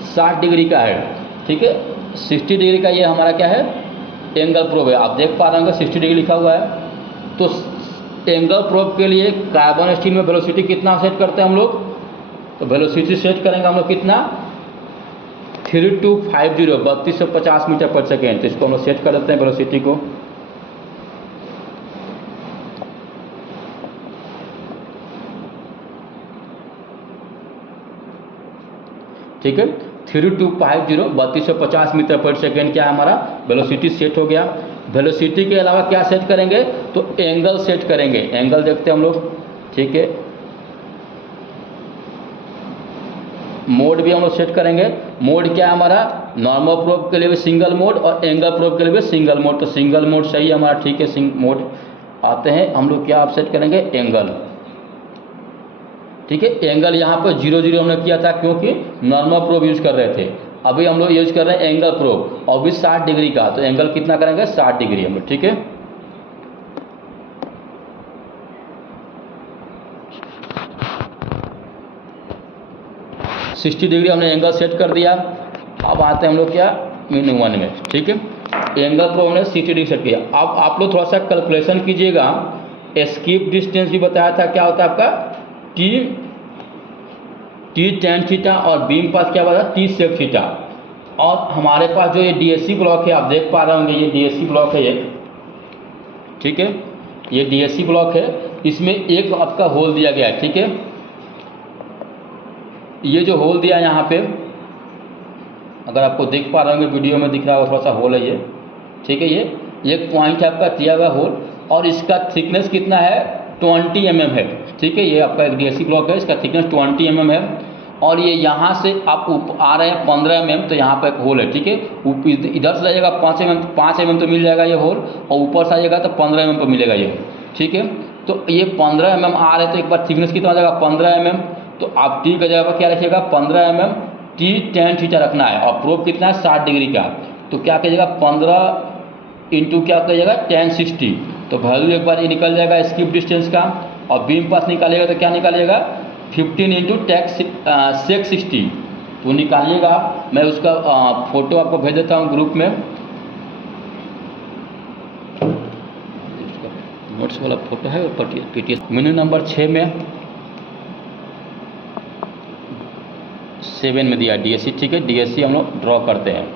60 डिग्री का है। ठीक है, 60 डिग्री का ये हमारा क्या है? एंगल प्रोब है। आप देख पा रहे होंगे 60 डिग्री लिखा हुआ है। तो एंगल प्रोब के लिए कार्बन स्टील में वेलोसिटी कितना सेट करते हैं हम लोग? तो वेलोसिटी सेट करेंगे हम लोग कितना? 3250 मीटर पर सेकेंड। तो इसको हम लोग सेट कर देते हैं वेलोसिटी को। ठीक है, 3250 मीटर पर सेकेंड क्या है हमारा? वेलोसिटी सेट हो गया। वेलोसिटी के अलावा क्या सेट करेंगे? तो एंगल सेट करेंगे। एंगल देखते हैं हम लोग। ठीक है, मोड भी हम लोग सेट करेंगे। मोड क्या है हमारा? नॉर्मल प्रोब के लिए भी सिंगल मोड और एंगल प्रोब के लिए भी सिंगल मोड। तो सिंगल मोड सही है हमारा। ठीक है, मोड आते हैं हम लोग क्या आप सेट करेंगे? एंगल। ठीक है, एंगल यहाँ पर 0 हमने किया था क्योंकि नॉर्मल प्रोब यूज कर रहे थे। अभी हम लोग यूज कर रहे हैं एंगल प्रोब और भी 60 डिग्री का। तो एंगल कितना करेंगे? 60 डिग्री हम लोग। ठीक है, $60 डिग्री हमने एंगल सेट कर दिया। अब आते हैं हम लोग क्या? मीन 1 में। ठीक है, एंगल प्रोब हमने 60 डिग्री सेट किया। अब आप लोग थोड़ा सा कैलकुलेशन कीजिएगा। एस्केप डिस्टेंस भी बताया था, क्या होता है आपका? टी टेन थीटा और बीम पास क्या बताया? T sec theta. और हमारे पास जो ये डीएससी ब्लॉक है, आप देख पा रहे होंगे ये डीएससी ब्लॉक है ये। ठीक है, ये डीएससी ब्लॉक है। इसमें एक आपका होल दिया गया है। ठीक है, ये जो होल दिया यहाँ पे, अगर आपको देख पा रहे होंगे वीडियो में दिख रहा होगा, थोड़ा सा होल है ये। ठीक है, ये एक पॉइंट है आपका दिया हुआ होल और इसका थिकनेस कितना है? 20 mm है। ठीक है, ये आपका एक डीएससी ब्लॉक है, इसका थिकनेस 20 mm है। और ये यहाँ से आप आ रहे हैं 15 mm, तो यहाँ पर एक होल है। ठीक है, इधर से जाइएगा 5 mm तो मिल जाएगा ये होल, और ऊपर से आइएगा तो 15 mm पर मिलेगा ये। ठीक है, तो ये 15 mm आ रहे हैं, तो एक बार थिकनेस कितना हो जाएगा? 15 mm। तो आप टी का जगह पर क्या रखिएगा? 15 mm टी टेन थीटा रखना है। और प्रोब कितना है? 60 डिग्री का। तो क्या कीजिएगा? 15 इंटू क्या कीजिएगा? 1060। तो वैल्यू एक बार ये निकल जाएगा स्किप डिस्टेंस का। और बीम पास निकालिएगा तो क्या निकालिएगा? 15 इंटू सेक 60। तो निकालिएगा। मैं उसका फोटो आपको भेज देता हूँ ग्रुप में। नोट्स वाला फोटो है पीटीएस मेनू नंबर 6 में 7 में दिया डीएससी। ठीक है, डीएससी हम लोग ड्रॉ करते हैं।